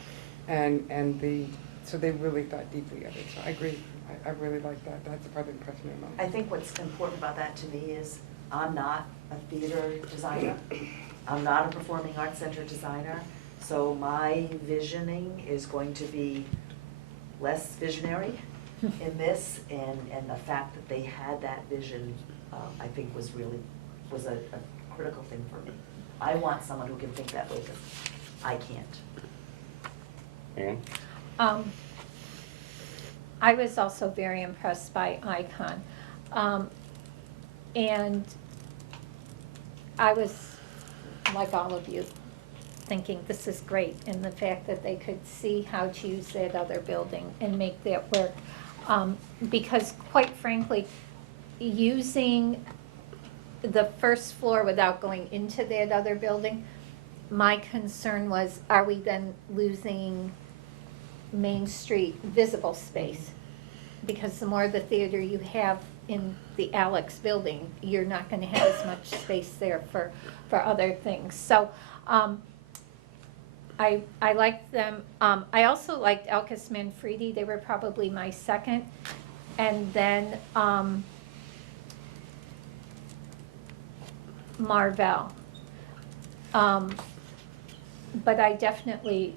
so they really thought deeply of it, so I agree. I really like that. That's the part that impressed me the most. I think what's important about that to me is I'm not a theater designer. I'm not a performing arts center designer. So my visioning is going to be less visionary in this. And the fact that they had that vision, I think was a critical thing for me. I want someone who can think that way, because I can't. Ann? I was also very impressed by Icon. And I was, like all of you, thinking this is great, and the fact that they could see how to use that other building and make that work. Because quite frankly, using the first floor without going into that other building, my concern was, are we then losing Main Street visible space? Because the more the theater you have in the Alex building, you're not gonna have as much space there for other things. So, I liked them. I also liked Elkis Manfredi. They were probably my second. And then, Marvell. But I definitely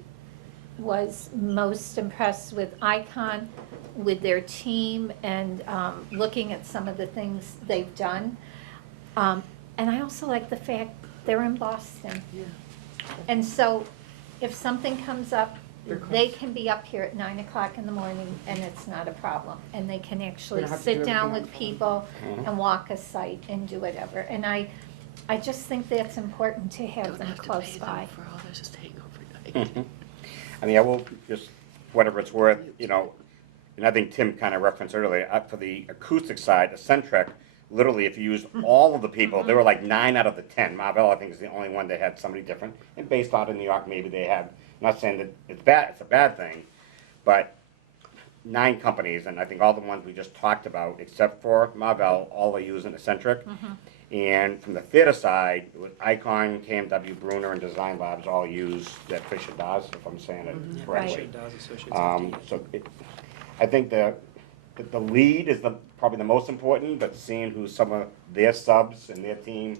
was most impressed with Icon, with their team, and looking at some of the things they've done. And I also like the fact they're in Boston. And so if something comes up, They're close. they can be up here at 9 o'clock in the morning and it's not a problem. And they can actually don't have to do sit down everything on with the phone. people Mhm. and walk a site and do whatever. And I just think that's important to have Don't them have to close pay by. them for all this staying overnight. Mhm. I mean, I will just, whatever it's worth, you know, and I think Tim kind of referenced earlier, for the acoustic side, Eccentric, literally, if you used all of the people, there were like 9 out of the 10. Marvell, I think, is the only one that had somebody different. And based out of New York, maybe they had, I'm not saying that it's bad, it's a bad thing, but 9 companies, and I think all the ones we just talked about, except for Marvell, all are using Eccentric. And from the theater side, it was Icon, KMW, Bruner, and Design Labs all use that Fisher does, if I'm saying it correctly. I think the lead is probably the most important, but seeing who some of their subs and their team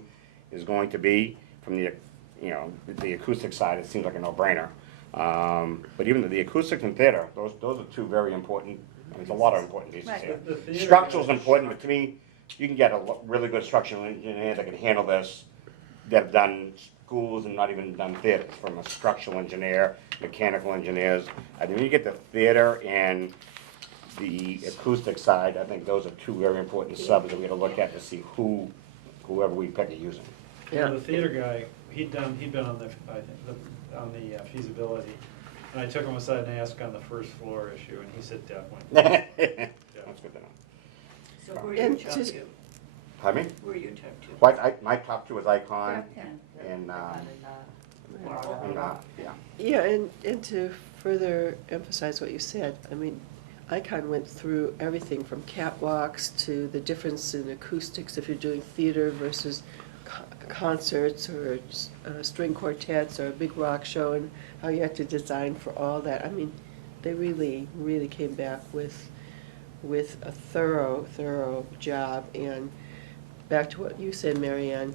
is going to be from the acoustic side, it seems like a no-brainer. But even the acoustics and theater, those are two very important, I mean, it's a lot of important pieces Right. here. The theater Structural's guys- important, but to me, you can get a really good structural engineer that can handle this, that have done schools and not even done theaters, from a structural engineer, mechanical engineers. I mean, you get the theater and the acoustic side, I think those are two very important subs that we gotta look at to see whoever we pick are using. Yeah. The theater guy, he'd been on the feasibility, and I took him aside and asked on the first floor issue, and he said definitely. That's good to know. So who are your And top just- two? Pardon me? Who are your top two? Well, my top two is Icon Yeah. and, yeah. Yeah, and to further emphasize what you said, I mean, Icon went through everything from catwalks to the difference in acoustics if you're doing theater versus concerts or string quartets or a big rock show, and how you have to design for all that. I mean, they really, really came back with a thorough job. And back to what you said, Marianne,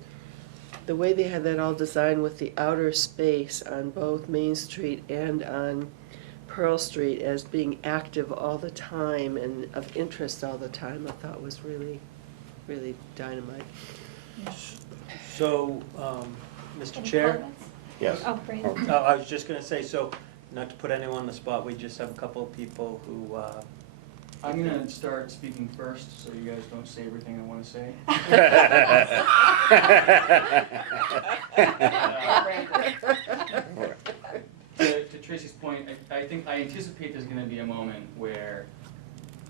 the way they had that all designed with the outer space on both Main Street and on Pearl Street as being active all the time and of interest all the time, I thought was really, really dynamite. So, Mr. Any Chair? comments? Yes. Oh, Brandon. I was just gonna say, so, not to put anyone on the spot, we just have a couple of people who, I'm gonna start speaking first, so you guys don't say everything I wanna say. To Tracy's point, I anticipate there's gonna be a moment where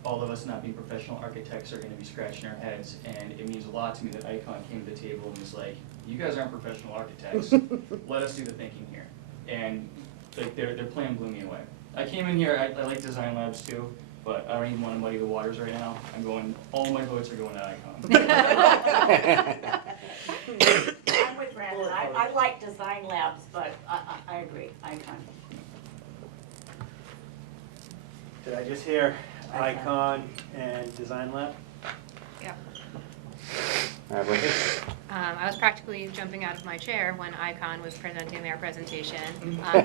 all of us not being professional architects are gonna be scratching our heads, and it means a lot to me that Icon came to the table and was like, you guys aren't professional architects, let us do the thinking here. And like their plan blew me away. I came in here, I like design labs too, but I don't even wanna muddy the waters right now. All my votes are going to Icon. I'm with Brandon. I like design labs, but I agree, Icon. did I just hear Icon and Design Lab? Yeah. I I was practically jumping out of my chair when Icon was presenting their presentation,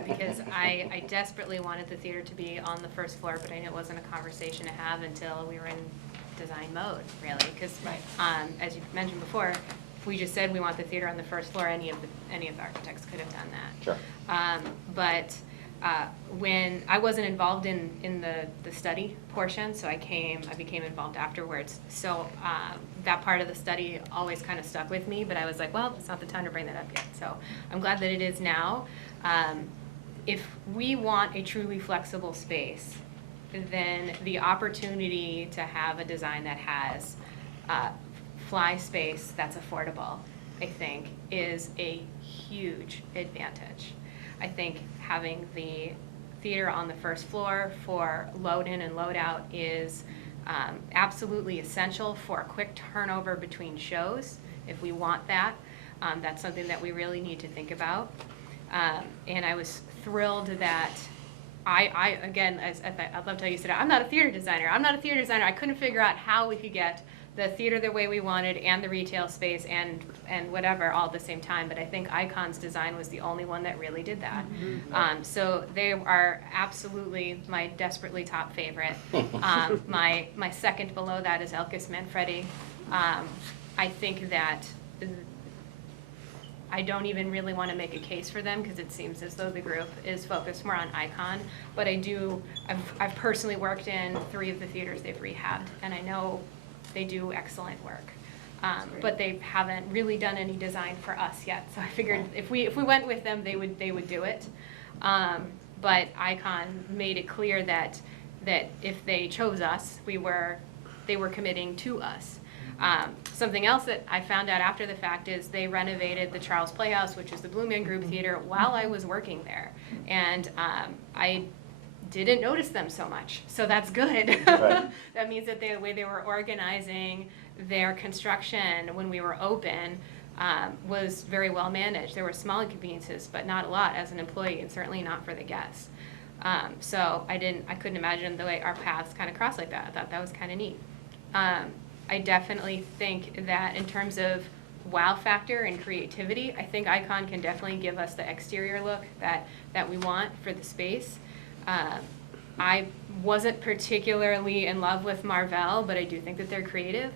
because I desperately wanted the theater to be on the first floor, but I knew it wasn't a conversation to have until we were in design mode, really, because, as you mentioned before, if we just said we want the theater on the first floor, any of the architects could have done that. Sure. But when I wasn't involved in the study portion, so I became involved afterwards. So that part of the study always kind of stuck with me, but I was like, well, it's not the time to bring that up yet. So I'm glad that it is now. If we want a truly flexible space, then the opportunity to have a design that has fly space that's affordable, I think, is a huge advantage. I think having the theater on the first floor for load in and load out is absolutely essential for a quick turnover between shows. If we want that, that's something that we really need to think about. And I was thrilled that again, I'd love to tell you, said, I'm not a theater designer. I couldn't figure out how we could get the theater the way we wanted and the retail space and whatever all at the same time. But I think Icon's design was the only one that really did that. So they are absolutely my desperately top favorite. My second below that is Elkis Manfredi. I think that I don't even really want to make a case for them because it seems as though the group is focused more on Icon. But I've personally worked in 3 of the theaters they've rehabbed, and I know they do excellent work. But they haven't really done any design for us yet. So I figured if we went with them, they would do it. But Icon made it clear that if they chose us, they were committing to us. Something else that I found out after the fact is they renovated the Charles Playhouse, which is the Blue Man Group Theater, while I was working there. And I didn't notice them so much, so that's good. Right. That means that the way they were organizing their construction when we were open was very well managed. There were small inconveniences, but not a lot as an employee, and certainly not for the guests. So I couldn't imagine the way our paths kind of crossed like that. I thought that was kind of neat. I definitely think that in terms of wow factor and creativity. I think Icon can definitely give us the exterior look that we want for the space. I wasn't particularly in love with Marvell, but I do think that they're creative.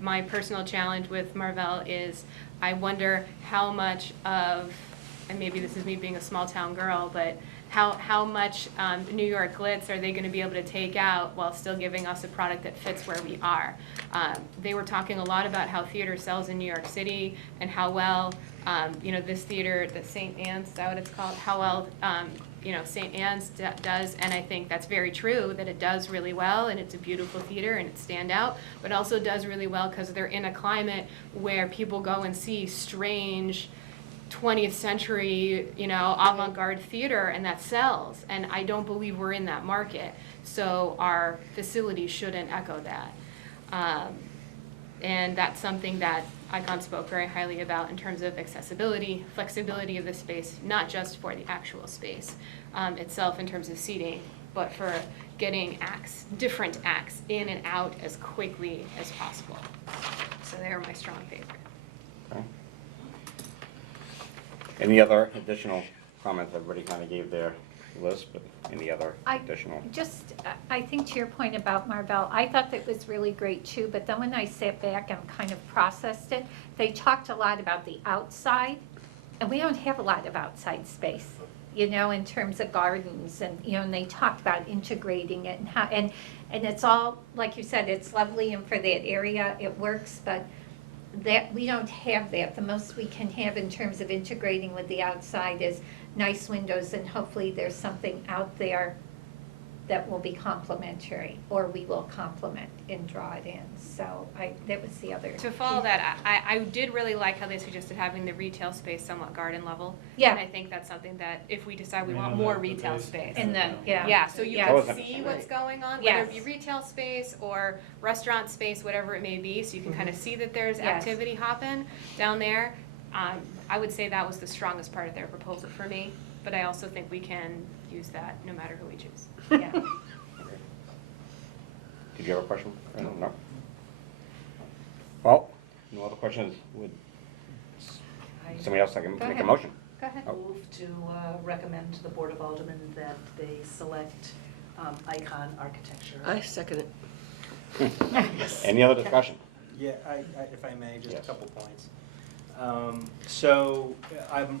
My personal challenge with Marvell is I wonder how much of, and maybe this is me being a small town girl, but how much New York glitz are they going to be able to take out while still giving us a product that fits where we are? They were talking a lot about how theater sells in New York City and how well, this theater, the St. Anne's, is that what it's called? How well, St. Anne's does, and I think that's very true, that it does really well, and it's a beautiful theater, and it's standout, but also does really well because they're in a climate where people go and see strange 20th century, avant-garde theater, and that sells, and I don't believe we're in that market, so our facility shouldn't echo that. And that's something that Icon spoke very highly about in terms of accessibility, flexibility of the space, not just for the actual space itself in terms of seating, but for getting different acts in and out as quickly as possible. So they are my strong favorite. Okay. Any other additional comments? Everybody kind of gave their list, but any other additional? I think to your point about Marvell, I thought that was really great too, but then when I sat back and kind of processed it, they talked a lot about the outside, and we don't have a lot of outside space, in terms of gardens, and, and they talked about integrating it and how, and it's all, like you said, it's lovely, and for that area, it works, but that, we don't have that. The most we can have in terms of integrating with the outside is nice windows, and hopefully there's something out there that will be complementary, or we will complement and draw it in. So that was the other. To follow that, I did really like how they suggested having the retail space somewhat garden level. Yeah. And I think that's something that if we decide we I mean, want on more the retail base- space. Yeah. So you Yeah. can That was see interesting. what's going on, whether Yes. it be retail space or restaurant space, whatever it may be, so you can kind of see that there's Yes. activity hopping down there. I would say that was the strongest part of their proposal for me, but I also think we can use that no matter who we choose. Yeah. Did you have a question? No. Well, no other questions. Would somebody else like to Go make a ahead. motion? Go ahead. Oh. Move to recommend to the Board of Aldermen that they select Icon Architecture. I second it. Any other discussion? Yeah, if I may, just a Yes. couple points. So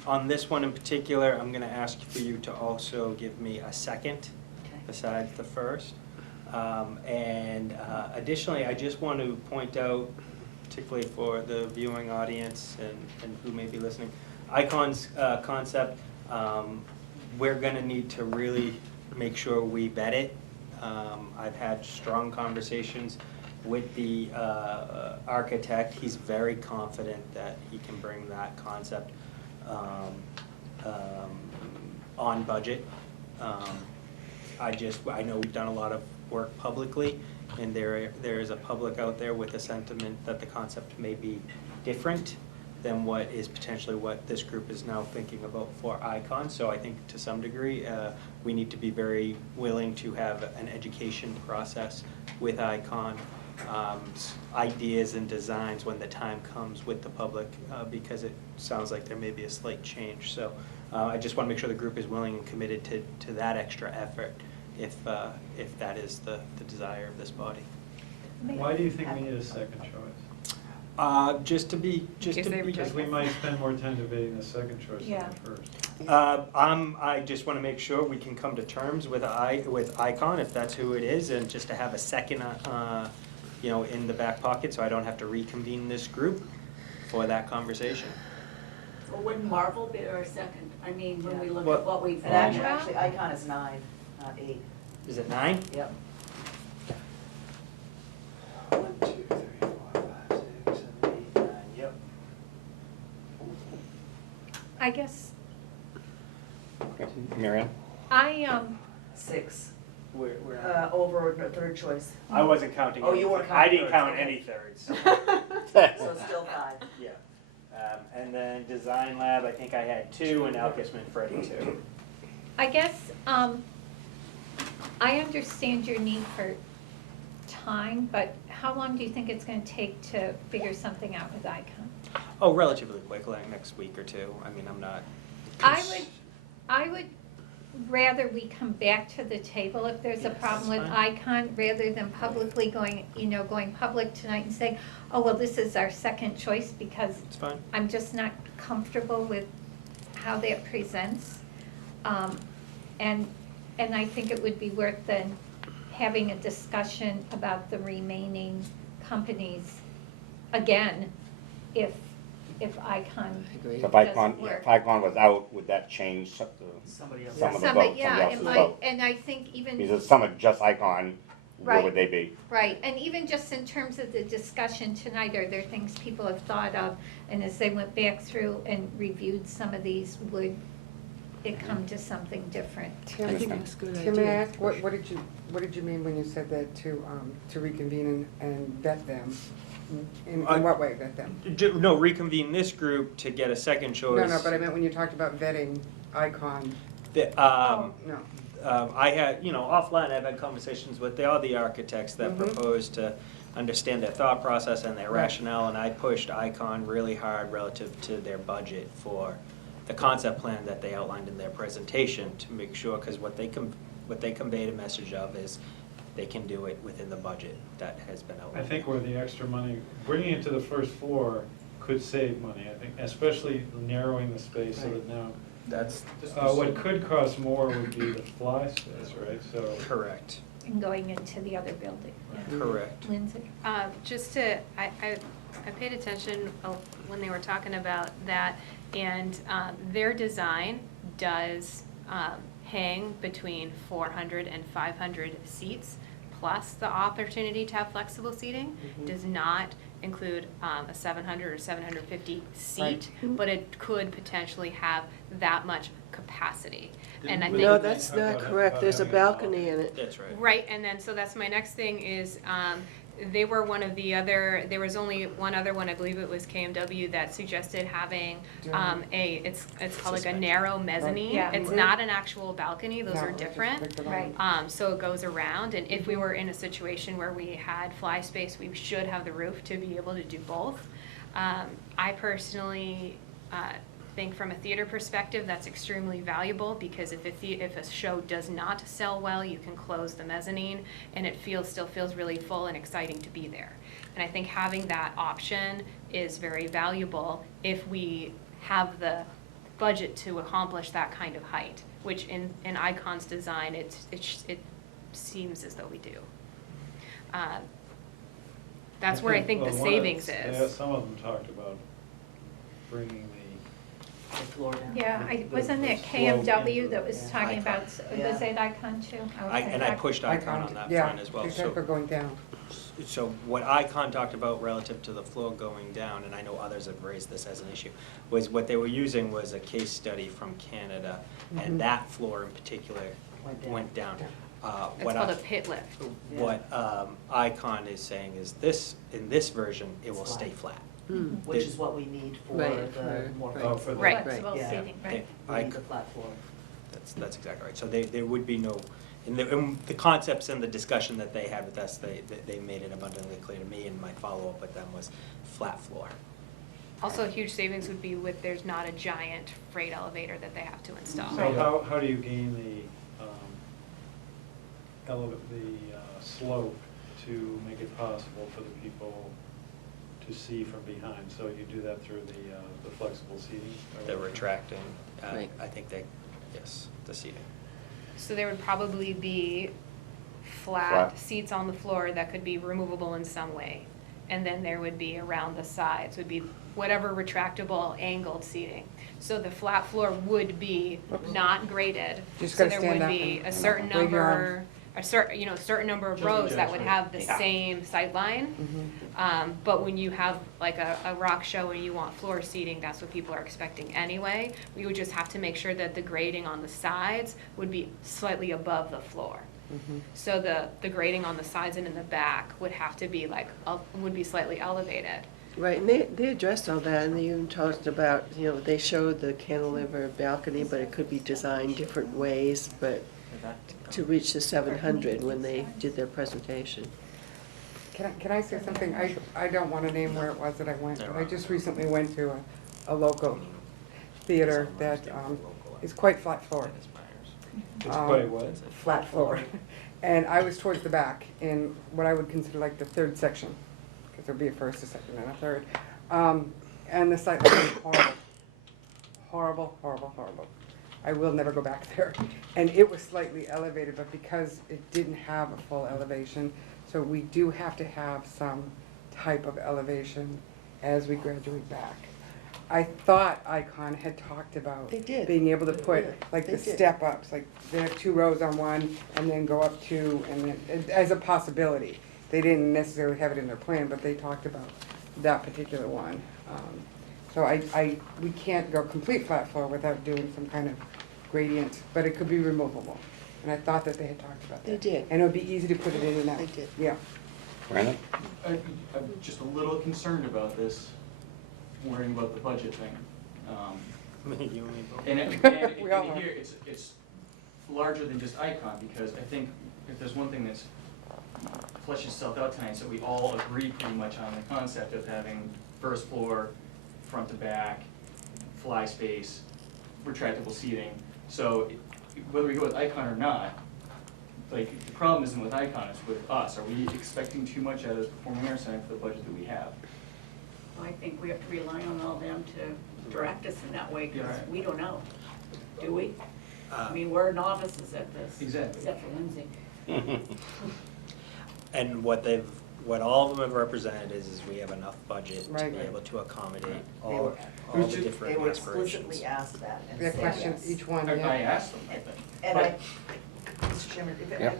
on this one in particular, I'm gonna ask for you to also give me a second Okay. besides the first. And additionally, I just want to point out, particularly for the viewing audience and who may be listening, Icon's concept, we're gonna need to really make sure we vet it. I've had strong conversations with the architect. He's very confident that he can bring that concept on budget. I know we've done a lot of work publicly, and there is a public out there with a sentiment that the concept may be different than what is potentially what this group is now thinking about for Icon. So I think to some degree, we need to be very willing to have an education process with Icon, ideas and designs when the time comes with the public, because it sounds like there may be a slight change. So I just want to make sure the group is willing and committed to that extra effort if that is the desire of this body. Why do you think we need a second choice? Because we might spend more time debating the second choice than Yeah. the first. I just want to make sure we can come to terms with Icon, if that's who it is, and just to have a second, in the back pocket, so I don't have to reconvene this group for that conversation. Well, wouldn't Marvel be our second? I mean, when we look Well- at what we've. And actually, Icon is 9, not 8. Is it 9? Yep. 1, 2, 3, 4, 5, 6, 7, 8, 9. Yep. I guess Marianne? 6. We're Over the third choice. I wasn't counting. Oh, any you weren't thirds. I counting didn't thirds, count okay. any thirds. So it's still 5. Yeah. And then Design Lab, I think I had 2, and Alkisman Freddie 2. I guess, I understand your need for time, but how long do you think it's gonna take to figure something out with Icon? Oh, relatively quick, like next week or two. I mean, I'm not. I would rather we come back to the table if there's a Yes, problem with that's Icon, rather than publicly going public tonight and saying, oh, well, this is our second choice, because It's fine. I'm just not comfortable with how that presents. And I think it would be worth then having a discussion about the remaining companies again, if Icon Agree. So if Icon, doesn't yeah, work. if Icon was out, would that change Somebody else. some of the Somebody, vote, yeah, somebody it else's might, vote? and I think even. Because if some are just Icon, where Right. would they be? Right, and even just in terms of the discussion tonight, are there things people have thought of? And as they went back through and reviewed some of these, would it come to something different? Tim, I think that's a good Tim, may I idea. ask, what did you mean when you said that to reconvene and vet them? In what way vet them? No, reconvene this group to get a second choice. No, but I meant when you talked about vetting Icon, The, no. I had, offline, I've had conversations with all the architects that Mhm. proposed to understand their thought process and their Right. rationale, and I pushed Icon really hard relative to their budget for the concept plan that they outlined in their presentation to make sure, because what they conveyed a message of is they can do it within the budget that has been I outlined. think where the extra money, bringing it to the first floor could save money, I think, especially narrowing the space so that now, That's what could cost more would be the fly space, right, so. correct, And going into the other building? Yeah. correct. Lindsay? I paid attention when they were talking about that, and their design does hang between 400 and 500 seats, plus the opportunity to have flexible seating. Does not include a 700 or 750 seat, Right. but it could potentially have that much capacity. And I think. No, that's not correct, there's a balcony in it. That's right. Right, and then, so that's my next thing is, they were one of the other, there was only one other one, I believe it was KMW, that suggested having, it's called like a narrow mezzanine. Yeah. It's not an actual balcony, those No, are it's just different. like the Right. So it goes around, and if we were in a situation where we had fly space, we should have the roof to be able to do both. I personally, think from a theater perspective, that's extremely valuable, because if a show does not sell well, you can close the mezzanine, and it still feels really full and exciting to be there. And I think having that option is very valuable if we have the budget to accomplish that kind of height, which in Icon's design, it seems as though we do. That's where I think the Well, savings yeah, is. some of them talked about bringing The floor down. Yeah, wasn't it slope KMW into that was the- talking Icon. about, was it Icon too? And I pushed Icon on that front as well. Except for going down. So what Icon talked about relative to the floor going down, and I know others have raised this as an issue, was what they were using was a case study from Canada, Mhm. and that floor in particular went down. It's What called I- a pit lift. What Icon is saying is this, in this version, it will stay flat. Hmm. Which is what we need for Right, the more. right. Oh, for the- Right. Flexible Yeah. seating, right. We need the Icon- flat floor. That's exactly right. So there would be no, in the concepts and the discussion that they had with us, they made it abundantly clear to me, and my follow-up with them was flat floor. Also, a huge savings would be with, there's not a giant freight elevator that they have to install. So how do you gain the slope to make it possible for the people to see from behind? So you do that through the flexible seating? The retracting, Right. I think yes, the seating. So there would probably be flat Flat. seats on the floor that could be removable in some way. And then there would be around the sides, would be whatever retractable angled seating. So the flat floor would be not graded. Just So gotta there stand would up be and a certain wave your number, certain number of Just rows that would adjustment. have the Yeah. same sight line. But when you have like a rock show and you want floor seating, that's what people are expecting anyway. We would just have to make sure that the grading on the sides would be slightly above the floor. So the grading on the sides and in the back would have to be would be slightly elevated. Right, and they addressed all that, and they even talked about, they showed the cantilever balcony, but it could be designed different ways, but to reach the 700 when they did their presentation. Can I say something? I don't want to name where it was that I went, but I just recently went to a local theater that is quite flat floored. It's quite what? Flat floored. And I was towards the back in what I would consider like the third section, because there'd be a first, a second, and a third. And the site was horrible. Horrible, horrible, horrible. I will never go back there. And it was slightly elevated, but because it didn't have a full elevation, so we do have to have some type of elevation as we graduate back. I thought Icon had talked about They did. being able to put Yeah, like they the did. step ups, like they have 2 rows on one and then go up 2 and then, as a possibility. They didn't necessarily have it in their plan, but they talked about that particular one. So we can't go complete flat floor without doing some kind of gradient, but it could be removable. And I thought that they had talked about that. They did. And it would be easy to put it in and out. They did. Yeah. Brandon? I'm just a little concerned about this, worrying about the budget thing. You and me both. And We all and are. here, it's larger than just Icon, because I think if there's one thing that's fleshes itself out tonight, so we all agree pretty much on the concept of having first floor, front to back, fly space, retractable seating. So whether we go with Icon or not, like, the problem isn't with Icon, it's with us. Are we expecting too much out of this performing arts center for the budget that we have? I think we have to rely on all them to direct us in that way, Yeah, because right. we don't know, do we? Uh, I mean, we're novices at this. Exactly. Except for Lindsay. And what all of them have represented is we have enough budget to Right. be able to accommodate They all were- the They different were aspirations. explicitly asked that and Their said question, yes. each one, I yeah. asked them, I think. And But- Mr. Chairman, if Yep.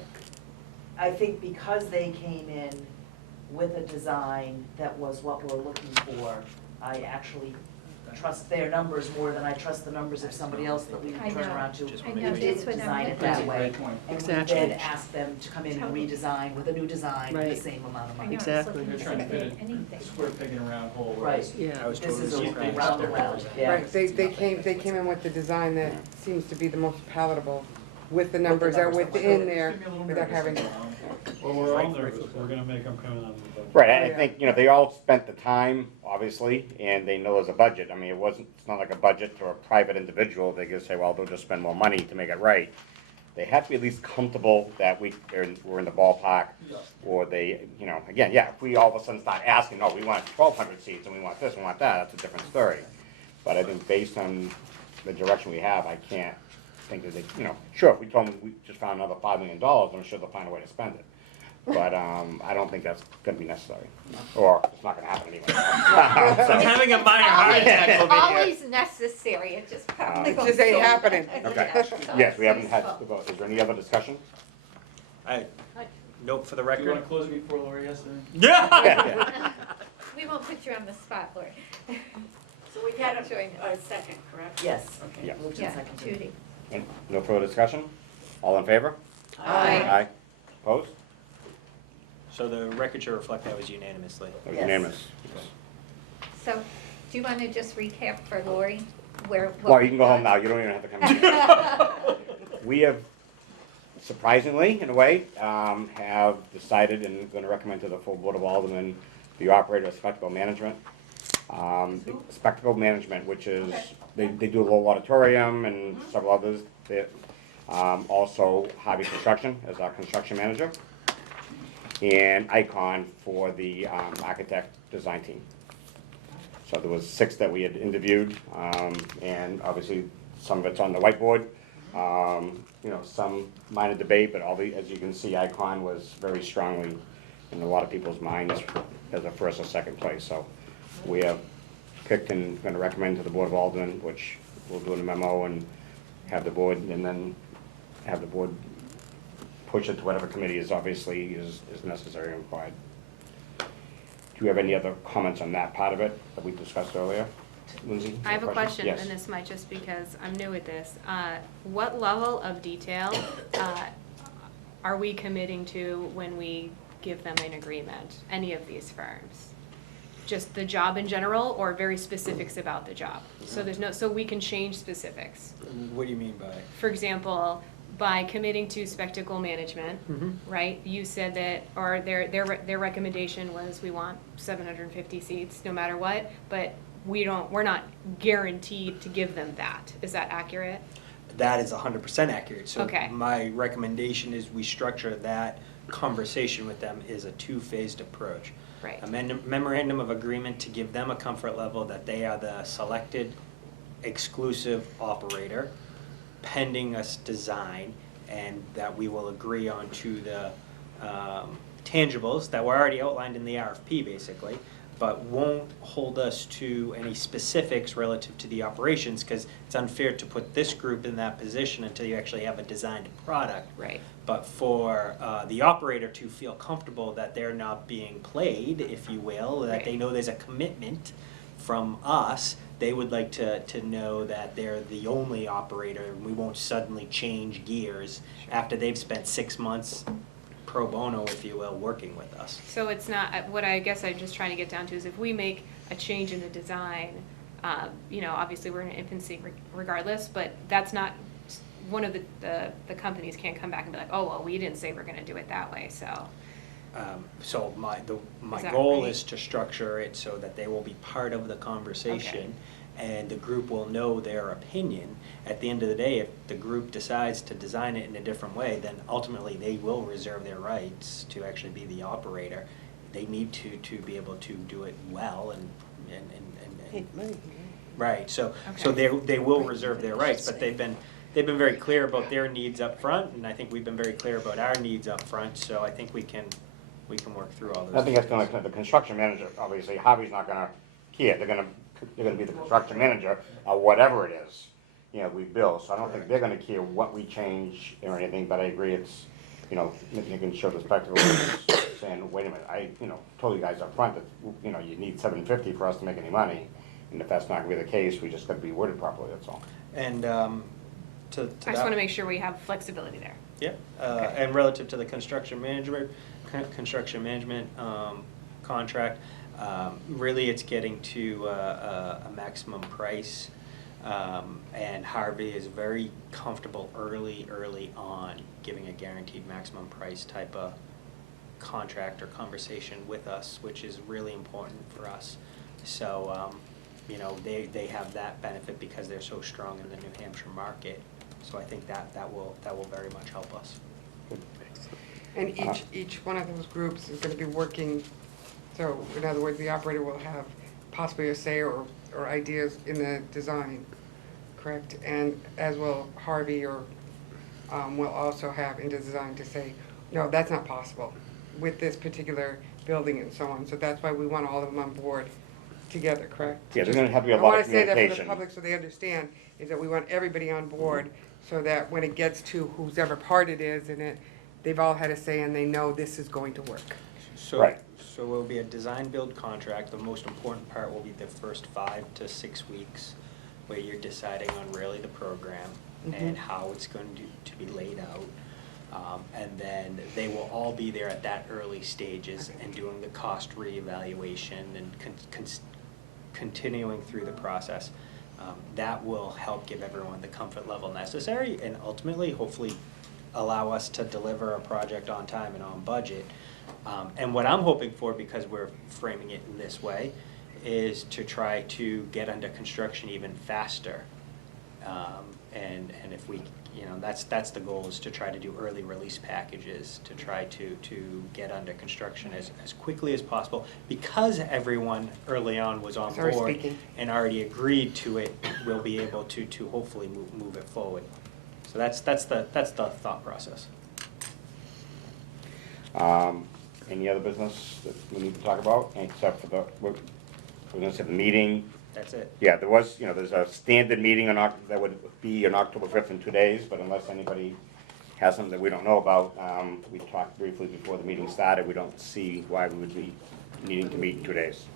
I think because they came in with a design that was what we're looking for, I actually trust their numbers more than I trust the numbers of somebody else that we I turn know. around to. Just I wanna know, make sure. that's what I'm Design it thinking. that way. Great point. And we Exactly. then ask them to come in and Totally. redesign with a new design with the Right. same amount of I money. know, I was Exactly. looking They're at trying to fit anything. a square peg in a round hole, Right. whereas Yeah. I was This totally is a surprised round they're around, represented. yeah. Right, they came in with the design that seems to be the most palatable with the numbers that are numbers that within It's there gonna be a little without nervous having. around. Well, we're all nervous, we're gonna make them come in on the budget. Right, Oh, I yeah. think, they all spent the time, obviously, and they know there's a budget. I mean, it's not like a budget to a private individual. They can say, well, they'll just spend more money to make it right. They have to be at least comfortable that we're in the ballpark, Yeah. or they, again, yeah, if we all of a sudden start asking, oh, we want 1,200 seats, and we want this, we want that, that's a different story. But I think based on the direction we have, I can't think that they, sure, if we told them we just found another $5 million, I'm sure they'll find a way to spend it. But I don't think that's gonna be necessary, or it's not gonna happen anyway. I'm having a minor heart attack It's over here. always necessary, it just probably It goes. just ain't so- happening. Okay, Yeah. yes, we haven't had the vote. Is there any other discussion? Note for the Do you wanna record. close it before Lori has to? Yeah! We won't put you on the spot, Lori. So we had Join a second, correct? Yes. Okay. Yeah. Moved and Yeah, seconded. Judy. No further discussion? All in favor? Aye. Opposed? So the record should reflect that was unanimously. That was Yes. unanimous. So, do you want to just recap for Lori where? what Well, you can we've go home done? now, you don't even have to come in. We have, surprisingly, in a way, have decided and going to recommend to the full Board of Aldermen the operator of Spectacle Management. Spectacle Management, which is, they do a little auditorium and several others. Also Hobby Construction as our construction manager. And Icon for the architect design team. So there was 6 that we had interviewed, and obviously some of it's on the whiteboard. Some minor debate, but as you can see, Icon was very strongly in a lot of people's minds as a first or second place. So we have picked and going to recommend to the Board of Aldermen, which we'll do in a memo and have the board, and then have the board push it to whatever committee is necessary and required. Do you have any other comments on that part of it that we discussed earlier? Lindsay? I have a question, Yes. and this might just because I'm new at this. What level of detail are we committing to when we give them an agreement, any of these firms? Just the job in general, or very specifics about the job? So we can change specifics. What do you mean by? For example, by committing to spectacle management, right? You said that, or their recommendation was we want 750 seats no matter what, but we're not guaranteed to give them that. Is that accurate? That is 100% accurate. So Okay. my recommendation is we structure that conversation with them is a two-phased approach. Right. A memorandum of agreement to give them a comfort level that they are the selected exclusive operator pending us design, and that we will agree on to the tangibles that were already outlined in the RFP basically, but won't hold us to any specifics relative to the operations, because it's unfair to put this group in that position until you actually have a designed product. Right. But for the operator to feel comfortable that they're not being played, if you will, that Right. they know there's a commitment from us, they would like to know that they're the only operator, and we won't suddenly change gears after they've spent 6 months pro bono, if you will, working with us. So it's not, what I guess I'm just trying to get down to is if we make a change in the design, you know, obviously we're in infancy regardless, but that's not, one of the companies can't come back and be like, oh, well, we didn't say we're gonna do it that way, so. So my Is that goal right? is to structure it so that they will be part of the conversation, and the group will know their opinion. At the end of the day, if the group decides to design it in a different way, then ultimately they will reserve their rights to actually be the operator. They need to be able to do it well and right, so they will reserve their rights, but they've been very clear about their needs up front, and I think we've been very clear about our needs up front. So I think we can work through all those. I think that's gonna, the construction manager, obviously, Harvey's not gonna care, they're gonna be the construction manager, whatever it is, you know, we build, so I don't think they're gonna care what we change or anything, but I agree it's, you know, you can show the spectacle, saying, wait a minute, I, you know, told you guys up front that, you know, you need 750 for us to make any money, and if that's not gonna be the case, we just gotta be worded properly, that's all. And to I just that, wanna make sure we have flexibility there. yeah, and relative to the construction management contract, really it's getting to a maximum price, and Harvey is very comfortable early on giving a guaranteed maximum price type of contract or conversation with us, which is really important for us. So, you know, they have that benefit because they're so strong in the New Hampshire market. So I think that will very much help us. And each one of those groups is gonna be working, so in other words, the operator will have possibly a say or ideas in the design, correct? And as will Harvey or will also have in the design to say, no, that's not possible with this particular building and so on. So that's why we want all of them on board together, correct? Yeah, there's gonna have to be a I lot wanna of say that for the communication. public so they understand, is that we want everybody on board so that when it gets to whoever part it is in it, they've all had a say and they know this is going to work. So, Right. so it will be a design-build contract. The most important part will be the first 5 to 6 weeks, where you're deciding on really the program and how it's going to be laid out. And then they will all be there at that early stages and doing the cost reevaluation and continuing through the process. That will help give everyone the comfort level necessary and ultimately, hopefully, allow us to deliver a project on time and on budget. And what I'm hoping for, because we're framing it in this way, is to try to get under construction even faster. And if we, you know, that's the goal, is to try to do early release packages, to try to get under construction as quickly as possible. Because everyone early on was on Sorry, board speaking. and already agreed to it, we'll be able to hopefully move it forward. So that's the thought process. Any other business that we need to talk about, except for we're gonna say the meeting? That's it. Yeah, there was, you know, there's a standard meeting that would be on October 5th in 2 days, but unless anybody has something that we don't know about, we talked briefly before the meeting started, we don't see why we would be needing to meet in 2 days.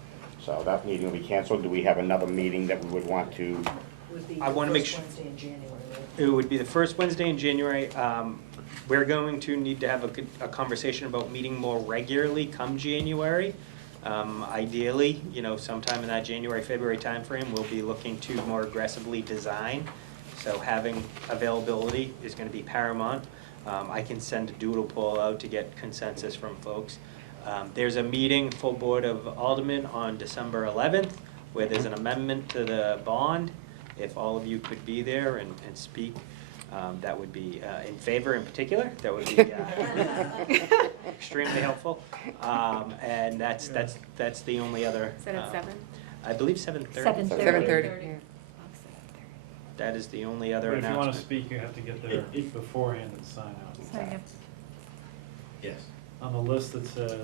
So that meeting will be canceled. Do we have another meeting that we would want to? Would be I the wanna make first su- Wednesday in January, right? It would be the first Wednesday in January. We're going to need to have a conversation about meeting more regularly come January. Ideally, you know, sometime in that January, February timeframe, we'll be looking to more aggressively design. So having availability is gonna be paramount. I can send a doodle poll out to get consensus from folks. There's a meeting, full Board of Aldermen, on December 11th, where there's an amendment to the bond. If all of you could be there and speak, that would be in favor in particular, that would be extremely helpful. And that's the only other. Is that at 7? I believe 7:30. 7:30. 7:30. That is the only other But if you wanna announcement. speak, you have to get there beforehand and sign out. Yes. On the list that says,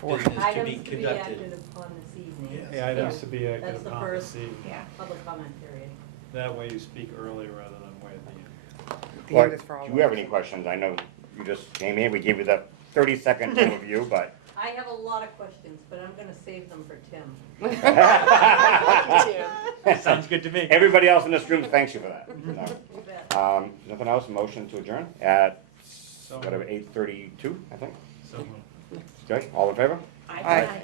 Business to be Items to be conducted. acted upon this evening. Yes. the items to be That's acted the upon first- this evening. Yeah. Public comment period. That way you speak early rather than way at the end. The Well, end is for all do of you have us. any questions? I know you just came in, we gave you the 30-second overview, but. I have a lot of questions, but I'm gonna save them for Tim. Sounds good to me. Everybody else in this room thanks you for that. You bet. Nothing else, motion to adjourn at, So whatever, 8:32, I think? So moved. Okay, all in favor? Aye.